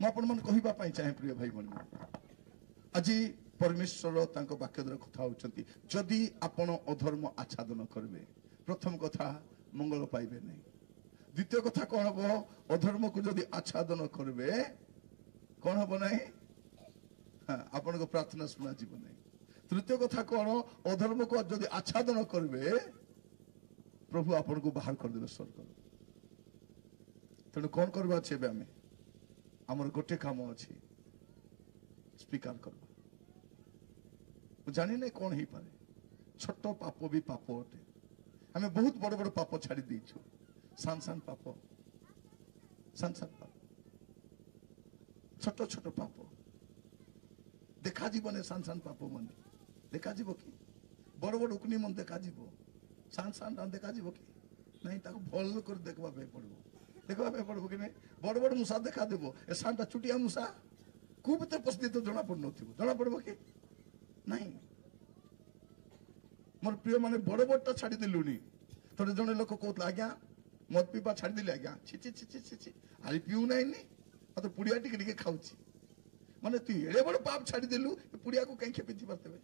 ମୁଁ ଆପଣମାନଙ୍କୁ କହିବା ପାଇଁ ଚାହେଁ ପ୍ରିୟ ଭାଇ ଭଉଣୀ ଆଜି ପରମେଶ୍ୱର ତାଙ୍କ ବାକ୍ୟ ଦ୍ୱାରା କଥା ହେଉଛନ୍ତି ଯଦି ଆପଣ ଅଧର୍ମ ଆଚ୍ଛାଦନ କରିବେ ପ୍ରଥମ କଥା ମଙ୍ଗଳ ପାଇବେ ନାହିଁ ଦ୍ୱିତୀୟ କଥା କଣ ହବ ଅଧର୍ମକୁ ଯଦି ଆଚ୍ଛାଦନ କରିବେ କଣ ହବ ନାହିଁ ଆପଣଙ୍କ ପ୍ରାର୍ଥନା ଶୁଣାଯିବ ନାହିଁ ତୃତୀୟ କଥା କଣ ଅଧର୍ମକୁ ଯଦି ଆଚ୍ଛାଦନ କରିବେ ପ୍ରଭୁ ଆପଣଙ୍କୁ ବାହାର କରିଦେବେ ସ୍ୱର୍ଗରୁ ତେଣୁ କଣ କରିବା ଅଛି ଏବେ ଆମେ ଆମର ଗୋଟେ କାମ ଅଛି ସ୍ୱୀକାର କରିବା ମୁଁ ଜାଣି ନାହିଁ କଣ ହେଇପାରେ ଛୋଟ ପାପ ବି ପାପ ଅଟେ ଆମେ ବହୁତ ବଡ ବଡ ପାପ ଛାଡି ଦେଇଛୁ ସାନ ସାନ ପାପ ଛୋଟ ଛୋଟ ପାପ ଦେଖାଯିବନି ସାନ ସାନ ପାପ ମାନେ ଦେଖାଯିବ କି ବଡ ବଡ ଉକୁନି ମନ ଦେଖାଯିବ ସାନ ସାନ ଦେଖାଯିବ କି ନାଇଁ ତାକୁ ଭଲ କରି ଦେଖିବା ପାଇଁ ପଡିବ देखा पड़ो कि नहीं बड़ बड़ मूसा देखा देव ए सानटा छुटिया मूसा को भीतर पशि तो जना पड़ जना पड़ब कि नहीं मोर प्रिय माने बड़ बड़टा छाड़ी देलुनी थोड़े जने लोक कहते आज्ञा मद पीवा छाड़ी देली आज्ञा छि छि छि छि छि आरी पीऊ नहीं तो पुड़िया टिके खाऊची माने तू एड़े बड़ पाप छाड़ी देलु पुड़िया को कहीं खेपी पारते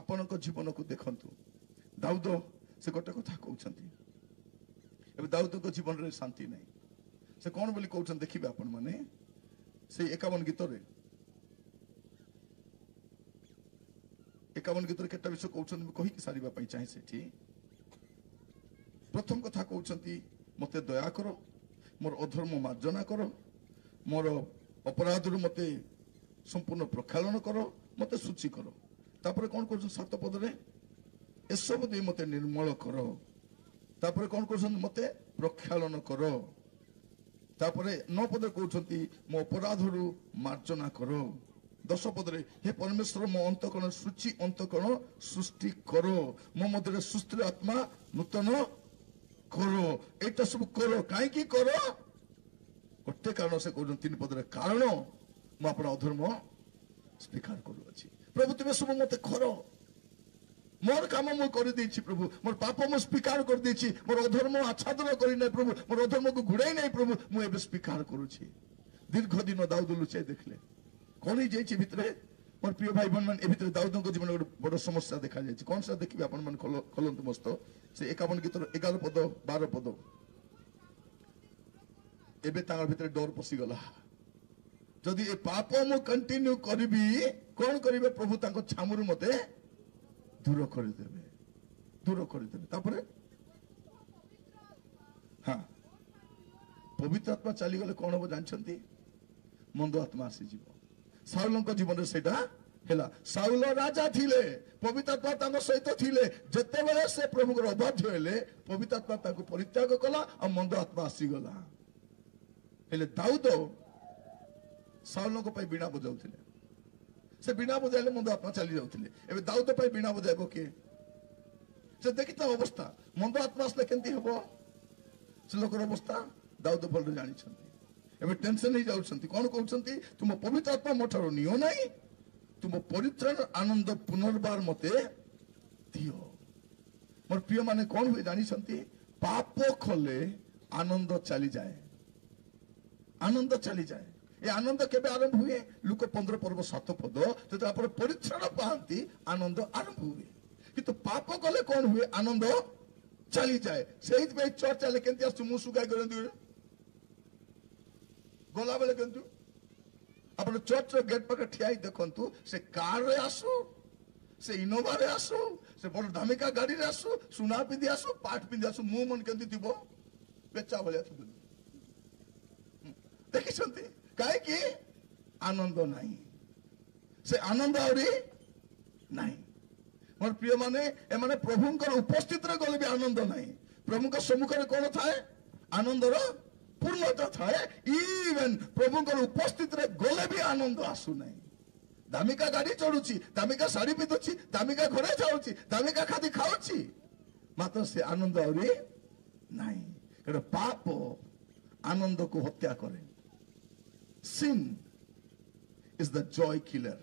आपन को जीवन को देखंतु दाऊद से गोटे कथा कहउछंती ଏବେ ଦାଉଦଙ୍କ ଜୀବନରେ ଶାନ୍ତି ନାହିଁ ସେ କଣ ବୋଲି କହୁଛନ୍ତି ଦେଖିବେ ଆପଣ ମାନେ ସେଇ 51 ଗୀତରେ କେତେ ବିଷୟ କହୁଛନ୍ତି ମୁଁ କହିକି ସାରିବା ପାଇଁ ଚାହେଁ ସେଠି ପ୍ରଥମ କଥା କହୁଛନ୍ତି ମତେ ଦୟା କର ମୋର ଅଧର୍ମ ମାର୍ଜନା କର ମୋର ଅପରାଧରୁ ମତେ ସମ୍ପୂର୍ଣ୍ଣ ପ୍ରକ୍ଷାଳନ କର ମତେ ସୂଚି କର ତାପରେ କଣ କରୁଛନ୍ତି 7 ପଦରେ ଏସବୁ ଦେଇ ମତେ ନିର୍ମଳ କର तापरे कौन कहउछन मते प्रक्षालन करो तापरे 9 पदरे कहउछंती मो अपराधरु मार्जना करो 10 पदरे हे परमेश्वर मो अंतकरण सूची अंतकरण सृष्टि करो मो मध्यरे सुस्थिर आत्मा नूतन करो एटा सब करो काहे की करो गोटे कारण से कहउछन 3 पदरे कारण मो अपन अधर्म स्वीकार करू अछि प्रभु तुमे सब मते करो मोर काम मु कर देछि प्रभु मोर पाप मु स्वीकार कर देछि मोर अधर्म आच्छादन करि नै प्रभु मोर अधर्म को घुड़ाई नै प्रभु मु एबे स्वीकार करूछि दीर्घ दिन दाऊद लुचाई देखले कोन ही जाइछि भितरे मोर प्रिय भाई बहन मन ए भितरे दाऊदक जीवन एक बड़ समस्या देखा जाइछि कोन सा देखिबे अपन मन खोलंतु मस्त से 51 गीतर 11 पद 12 पद एबे तांगर भितरे डर पसी गला जदि ए पाप मु कंटिन्यू करबी कोन करिवे प्रभु तांको छामुरु मते दूर कर देवे तापरे हाँ पवित्र आत्मा चली गले कौन हम जानछंती मंद आत्मा आसी जीव साउलଙ୍କ जीवन सेटा हेला साउल राजा थिले पवित्र आत्मा तांको सहित थिले जते बेले से प्रभु को अबाध्य हेले पवित्र आत्मा ताको परित्याग कला और मंद आत्मा आसी गला हेले दाऊद साउलଙ୍କ ପାଇଁ बीणा बजाउथिले से बीणा बजाइले मंद आत्मा चली जाउथिले एबे दाऊद पे बीणा बजाइबो के से देखिता अवस्था मंद आत्मा असले केंती हबो से लोकर अवस्था दाऊद भल जानि छथि एबे टेंशन ही जाउछथि कोन कहउछथि तुम पवित्र आत्मा मोठरो नियो नाही तुम परित्राण आनंद पुनर्बार मते दियो मोर प्रिय माने कोन हुए जानि छथि पाप खले आनंद चली जाए ये आनंद केबे आरंभ हुए लुक 15 पर्व 7 पद जब आप परित्राण पाती आनंद आरंभ हुए किंतु पाप कले कौन हुए आनंद चली जाए से चर्च चले केंती आसु मु सुगाई करंतु गला बेले केंतु अपन चर्च रो गेट पर ठियाई देखंतु से कार रे आसु से इनोवा रे आसु से बड़ धामिका गाड़ी रे आसु सुना पिंदी आसु पाठ पिंदी आसु मु मन केंती थिबो बेचा भलिया थिबो देखि छंती काहे कि आनंद नहीं से आनंद आउरी नहीं मोर प्रिय माने ए माने प्रभुंकर उपस्थित रे गले भी आनंद नहीं प्रभुंकर सम्मुख रे कोन थाए आनंद रो पूर्णता थाए इवन प्रभुंकर उपस्थित रे गले भी आनंद आसु नहीं ଦାମିକା ଗାଡି ଚଢୁଛି, ଦାମିକା ଶାଢୀ ପିନ୍ଧୁଛି, ଦାମିକା ଘରେ ଯାଉଛି, ଦାମିକା ଖାଦ୍ୟ ଖାଉଛି, ମାତ୍ର ସେ ଆନନ୍ଦ ଆହୁରି ନାହିଁ। କାରଣ ପାପ ଆନନ୍ଦକୁ ହତ୍ୟା କରେ। Sin is the joy killer.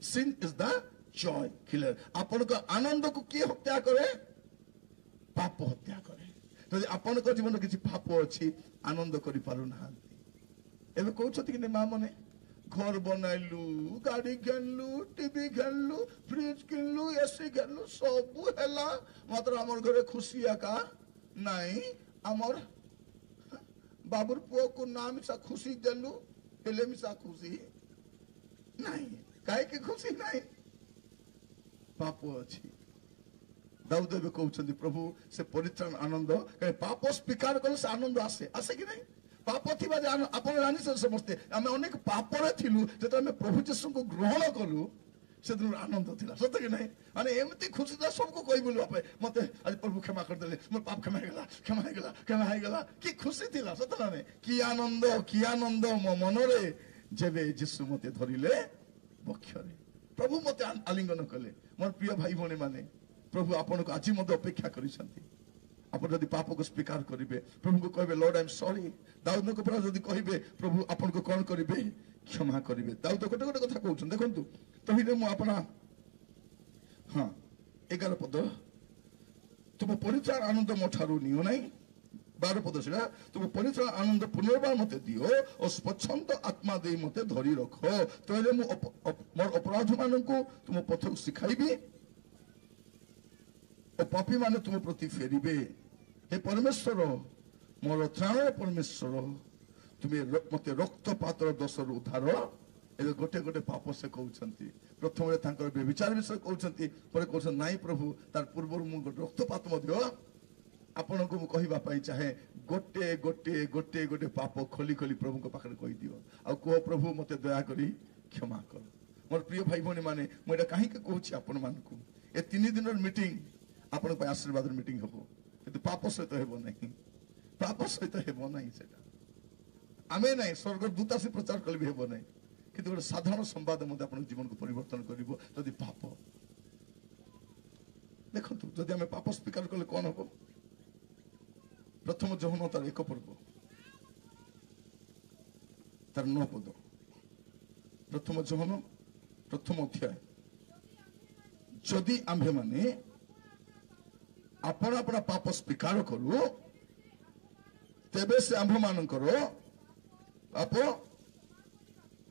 Sin is the joy killer. ଆପଣଙ୍କ ଆନନ୍ଦକୁ କିଏ ହତ୍ୟା କରେ? ପାପ ହତ୍ୟା କରେ। ଯଦି ଆପଣଙ୍କ ଜୀବନରେ କିଛି ପାପ ଅଛି, ଆନନ୍ଦ କରିପାରୁନାହାନ୍ତି। ଏବେ କହୁଛନ୍ତି କି ମା ମାନେ, ଘର ବନାଇଲୁ, ଗାଡି କିଣିଲୁ, ଟିଭି କିଣିଲୁ, ଫ୍ରିଜ କିଣିଲୁ, ଏସି କିଣିଲୁ, ସବୁ ହେଲା, ମାତ୍ର ଆମର ଘରେ ଖୁସି ଏକା ନାଇଁ। ଆମର ବାବୁର ପୁଅକୁ ନା ମିଶା ଖୁସି ଦେଲୁ, ହେଲେ ମିଶା ଖୁସି ନାହିଁ। କାହିଁକି ଖୁସି ନାହିଁ? ପାପ ଅଛି। ଦାଉଦ ଏବେ କହୁଛନ୍ତି, ପ୍ରଭୁ ସେ ପରିତ୍ରାଣ ଆନନ୍ଦ, ପାପ ସ୍ୱୀକାର କଲେ ସେ ଆନନ୍ଦ ଆସେ। ଆସେ କି ନାହିଁ? ପାପ ଥିବା ଯେ ଆପଣ ଜାଣିଛନ୍ତି ସମସ୍ତେ, ଆମେ ଅନେକ ପାପରେ ଥିଲୁ, ଯେତେବେଳେ ଆମେ ପ୍ରଭୁ ଯୀଶୁଙ୍କୁ ଗ୍ରହଣ କଲୁ, ସେଦିନ ଆନନ୍ଦ ଥିଲା। ସତ କି ନାହିଁ? ମାନେ ଏମିତି ଖୁସି ଥିଲା, ସବୁକୁ କହିବୁଲୁ ବାପା ମତେ ଆଜି ପ୍ରଭୁ କ୍ଷମା କରିଦେଲେ, ମୋର ପାପ କ୍ଷମା ହେଇଗଲା, କ୍ଷମା ହେଇଗଲା, କ୍ଷମା ହେଇଗଲା। କି ଖୁସି ଥିଲା, ସତ ନା ନାହିଁ? କି ଆନନ୍ଦ ମୋ ମନରେ, ଯେବେ ଯୀଶୁ ମତେ ଧରିଲେ ବକ୍ଷରେ, ପ୍ରଭୁ ମତେ ଆଲିଙ୍ଗନ କଲେ। ମୋର ପ୍ରିୟ ଭାଇ ଭଉଣୀ ମାନେ, ପ୍ରଭୁ ଆପଣଙ୍କୁ ଆଜି ମଧ୍ୟ ଅପେକ୍ଷା କରିଛନ୍ତି। ଆପଣ ଯଦି ପାପକୁ ସ୍ୱୀକାର କରିବେ, ପ୍ରଭୁଙ୍କୁ କହିବେ ଲର୍ଡ ଆଇ ଏମ୍ ସରି। ଦାଉଦଙ୍କ ପରା ଯଦି କହିବେ, ପ୍ରଭୁ ଆପଣଙ୍କୁ କଣ କରିବେ? କ୍ଷମା କରିବେ। ଦାଉଦ ଗୋଟେ ଗୋଟେ କଥା କହୁଛନ୍ତି, ଦେଖନ୍ତୁ। କହିଲେ ମୁଁ ଆପଣା 11 ପଦ, ତୁମ ପରିତ୍ରାଣ ଆନନ୍ଦ ମୋ ଠାରୁ ନିଅ ନାହିଁ। 12 ପଦ ସେଟା, ତୁମ ପରିତ୍ରାଣ ଆନନ୍ଦ ପୁନର୍ବାର ମତେ ଦିଅ ଓ ସ୍ୱଚ୍ଛନ୍ଦ ଆତ୍ମା ଦେଇ ମତେ ଧରି ରଖ। କହିଲେ ମୁଁ ମୋର ଅପରାଧ ମାନଙ୍କୁ ତୁମ ପଥକୁ ଶିଖାଇବି ଓ ପାପୀ ମାନେ ତୁମ ପ୍ରତି ଫେରିବେ। हे परमेश्वर, मोर त्राण परमेश्वर, तुम्हें मत रक्तपातर दोषर उद्धार। ए गोटे गोटे पाप से कहते, प्रथम व्यभिचार विषय कहते, कहते नाई प्रभु तार पूर्व रक्तपात आपण को कहवाई चाहे, गोटे गोटे गोटे गोटे पाप खोली खोली प्रभु पाखे कहीदि आ कह प्रभु मत दयाकोरी क्षमा कर। मोर प्रिय भाई भाई मैंने मुझे कहीं कहूँ आपण मानक ए 3 दिन मीटिंग आपण आशीर्वाद मीटिंग हम, कि पाप सहित हेब नहीं, पाप सहित हेब नहीं। सेटा आमे नहीं स्वर्ग दूत आसी प्रचार कले भी हेब नहीं, कि गोटे साधारण संवाद मध्य आप जीवन को परिवर्तन कर। पाप देखु, जदि आम पाप स्वीकार कले कौन हम? प्रथम जौन तार 1 पर्व तार 9 पद, प्रथम जौन प्रथम अध्याय, जदि आम्भे माने आपण अपना पाप स्वीकार करू, तेबे से आम्भ मानकर पाप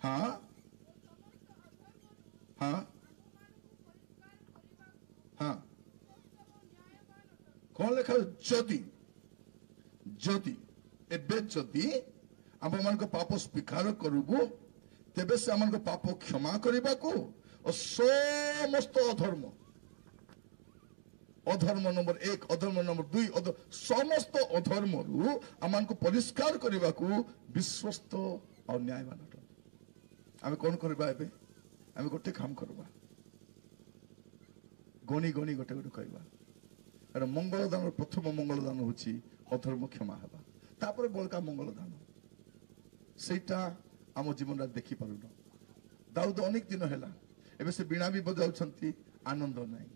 हाँ हाँ हाँ कौन लेखा? जदि जदि एबे जदि आम्भ मान पाप स्वीकार करूगु, तेबे से आम पाप क्षमा करने को और समस्त अधर्म, अधर्म नंबर 1, अधर्म नंबर 2, समस्त अधर्म रु आम को परिष्कार करने को विश्वस्त और न्यायवान। आम कौन करवा? एबे आम गोटे काम करवा, गणी गणी गोटे गोटे कहवा। मंगल दान प्रथम मंगल दान हूँ अधर्म क्षमा हवा, तापर बड़का मंगल दान सेटा आम जीवन देखी पारुन। दाऊद अनेक दिन है एबे से बीणा भी बजाउछंती, आनंद नहीं।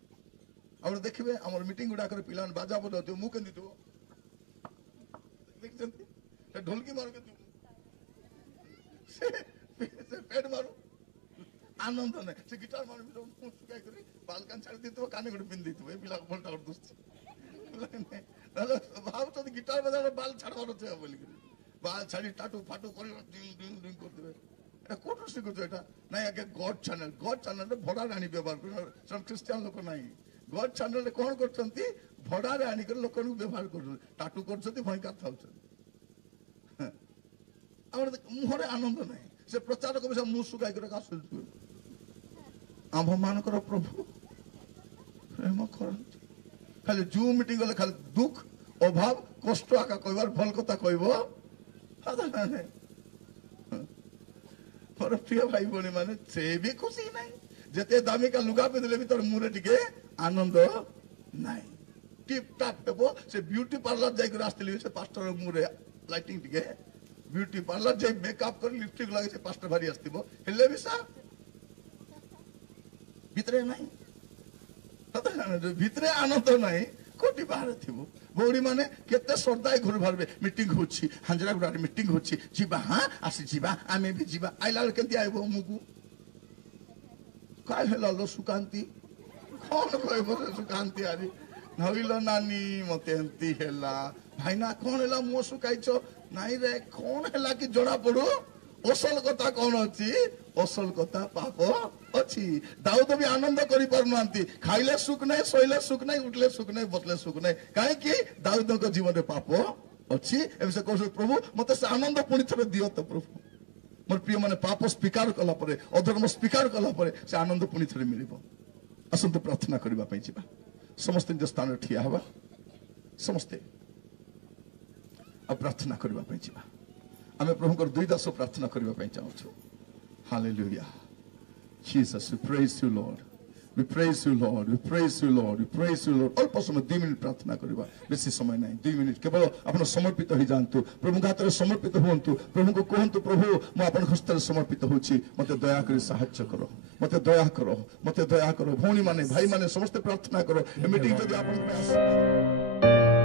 और देखिए आम मीटिंग गुड़ाक पिला बाजा बजाऊ, मुँह के देखते ढोलकी मार के पेट मारू, आनंद नहीं। से गिटार मार बाल कान छाड़ी दी काने गोटे पिंधि पिला भलटा भाव गिटार बजा बाल छाड़बार बोलिक बाल छाड़ी टाटू फाटू कर कौटू शिखुच एटा ना आगे गॉड चैनल, गॉड चैनल भड़ा आनी व्यवहार कर ख्रिस्टियान लोक ना गॉड चैनल कौन कर भड़ारे आनिक लोक व्यवहार कर टाटू कर भयंकर था मुहरे आनंद ना से प्रचार कर मुँह सुखाई आम मान प्रभु प्रेम कर खाली जू मीटिंग गले खाली दुख अभाव कष्ट आका कहबार भल कथा कहब। मोर प्रिय भाई भाई माने से भी खुशी नहीं, जेते दामिका लुगा पिंधले भी तोर मुरे टिके आनंद नहीं। टिप टाप हेबो से ब्यूटी पार्लर जाई कर आस्तिली से पास्टर मुरे लाइटिंग टिके ब्यूटी पार्लर जाई मेकअप कर लिपस्टिक लागे से पास्टर भारी आस्तिबो हेले भी सा ভিতরে নাই ভিতরে আনন্দ নাই কোটি বাহারে থিব বৌড়ি মানে কেতে শ্রদ্ধায় ঘর বাহারবে মিটিং হচ্ছে হাঞ্জরা গুড়ারে মিটিং হচ্ছে ଯିବା হ্যাঁ আসি ଯିବା ଆମେ ବି ଯିବା ଆଇଲା ବେଳେ କେମିତି ଆଇବ ମୁକୁ କାଇ ହେଲା ଲୋ ସୁକାନ୍ତି କଣ କହିବ ସେ ସୁକାନ୍ତି ଆଜି ନଇଲ ନାନୀ ମତେ ଏମିତି ହେଲା ଭାଇନା କଣ ହେଲା ମୁହ ସୁକାଇଛ ନାଇଁ ରେ କଣ ହେଲା କି ଜଣା ପଡୁ ଅସଲ କଥା କଣ ଅଛି ଅସଲ କଥା ପାପ ଅଛି ଦାଉଦ ବି ଆନନ୍ଦ କରିପାରୁନାହାନ୍ତି ଖାଇଲେ ସୁଖ ନାହିଁ ଶୋଇଲେ ସୁଖ ନାହିଁ ଉଠିଲେ ସୁଖ ନାହିଁ ବସିଲେ ସୁଖ ନାହିଁ କାହିଁକି ଦାଉଦଙ୍କ ଜୀବନରେ ପାପ ଅଛି ଏବେ ସେ କହୁଛନ୍ତି ପ୍ରଭୁ ମତେ ସେ ଆନନ୍ଦ ପୁଣି ଥରେ ଦିଅ ତ ପ୍ରଭୁ ମୋର ପ୍ରିୟ ମାନେ ପାପ ସ୍ୱୀକାର କଲା ପରେ ଅଧର୍ମ ସ୍ୱୀକାର କଲା ପରେ ସେ ଆନନ୍ଦ ପୁଣି ଥରେ ମିଳିବ ଆସନ୍ତୁ ପ୍ରାର୍ଥନା କରିବା ପାଇଁ ଯିବା ସମସ୍ତେ ନିଜ ସ୍ଥାନରେ ଠିଆ ହେବା ସମସ୍ତେ ଆଉ ପ୍ରାର୍ଥନା କରିବା ପାଇଁ ଯିବା ଆମେ ପ୍ରଭୁଙ୍କର ଦୁଇ ଦାସ ପ୍ରାର୍ଥନା କରିବା ପାଇଁ ଚାହୁଁଛୁ Hallelujah. Jesus, we praise you, Lord. We praise you, Lord. We praise you, Lord. We praise you, Lord. অল্প সময় 2 মিনিট প্রার্থনা করিবা বেশি সময় নাই 2 মিনিট কেবল আপন সমর্পিত হই যান্তু প্রভুଙ୍କ ହାତରେ ସମର୍ପିତ ହୁଅନ୍ତୁ ପ୍ରଭୁଙ୍କୁ କୁହନ୍ତୁ ପ୍ରଭୁ ମୁଁ ଆପଣଙ୍କ ହସ୍ତରେ ସମର୍ପିତ ହେଉଛି ମୋତେ ଦୟା କରି ସାହାଯ୍ୟ କର ମୋତେ ଦୟା କର ମୋତେ ଦୟା କର ଭଉଣୀ ମାନେ ଭାଇ ମାନେ ସମସ୍ତେ ପ୍ରାର୍ଥନା କର ଏ ମିଟିଂ ଯଦି ଆପଣଙ୍କ ପାଇଁ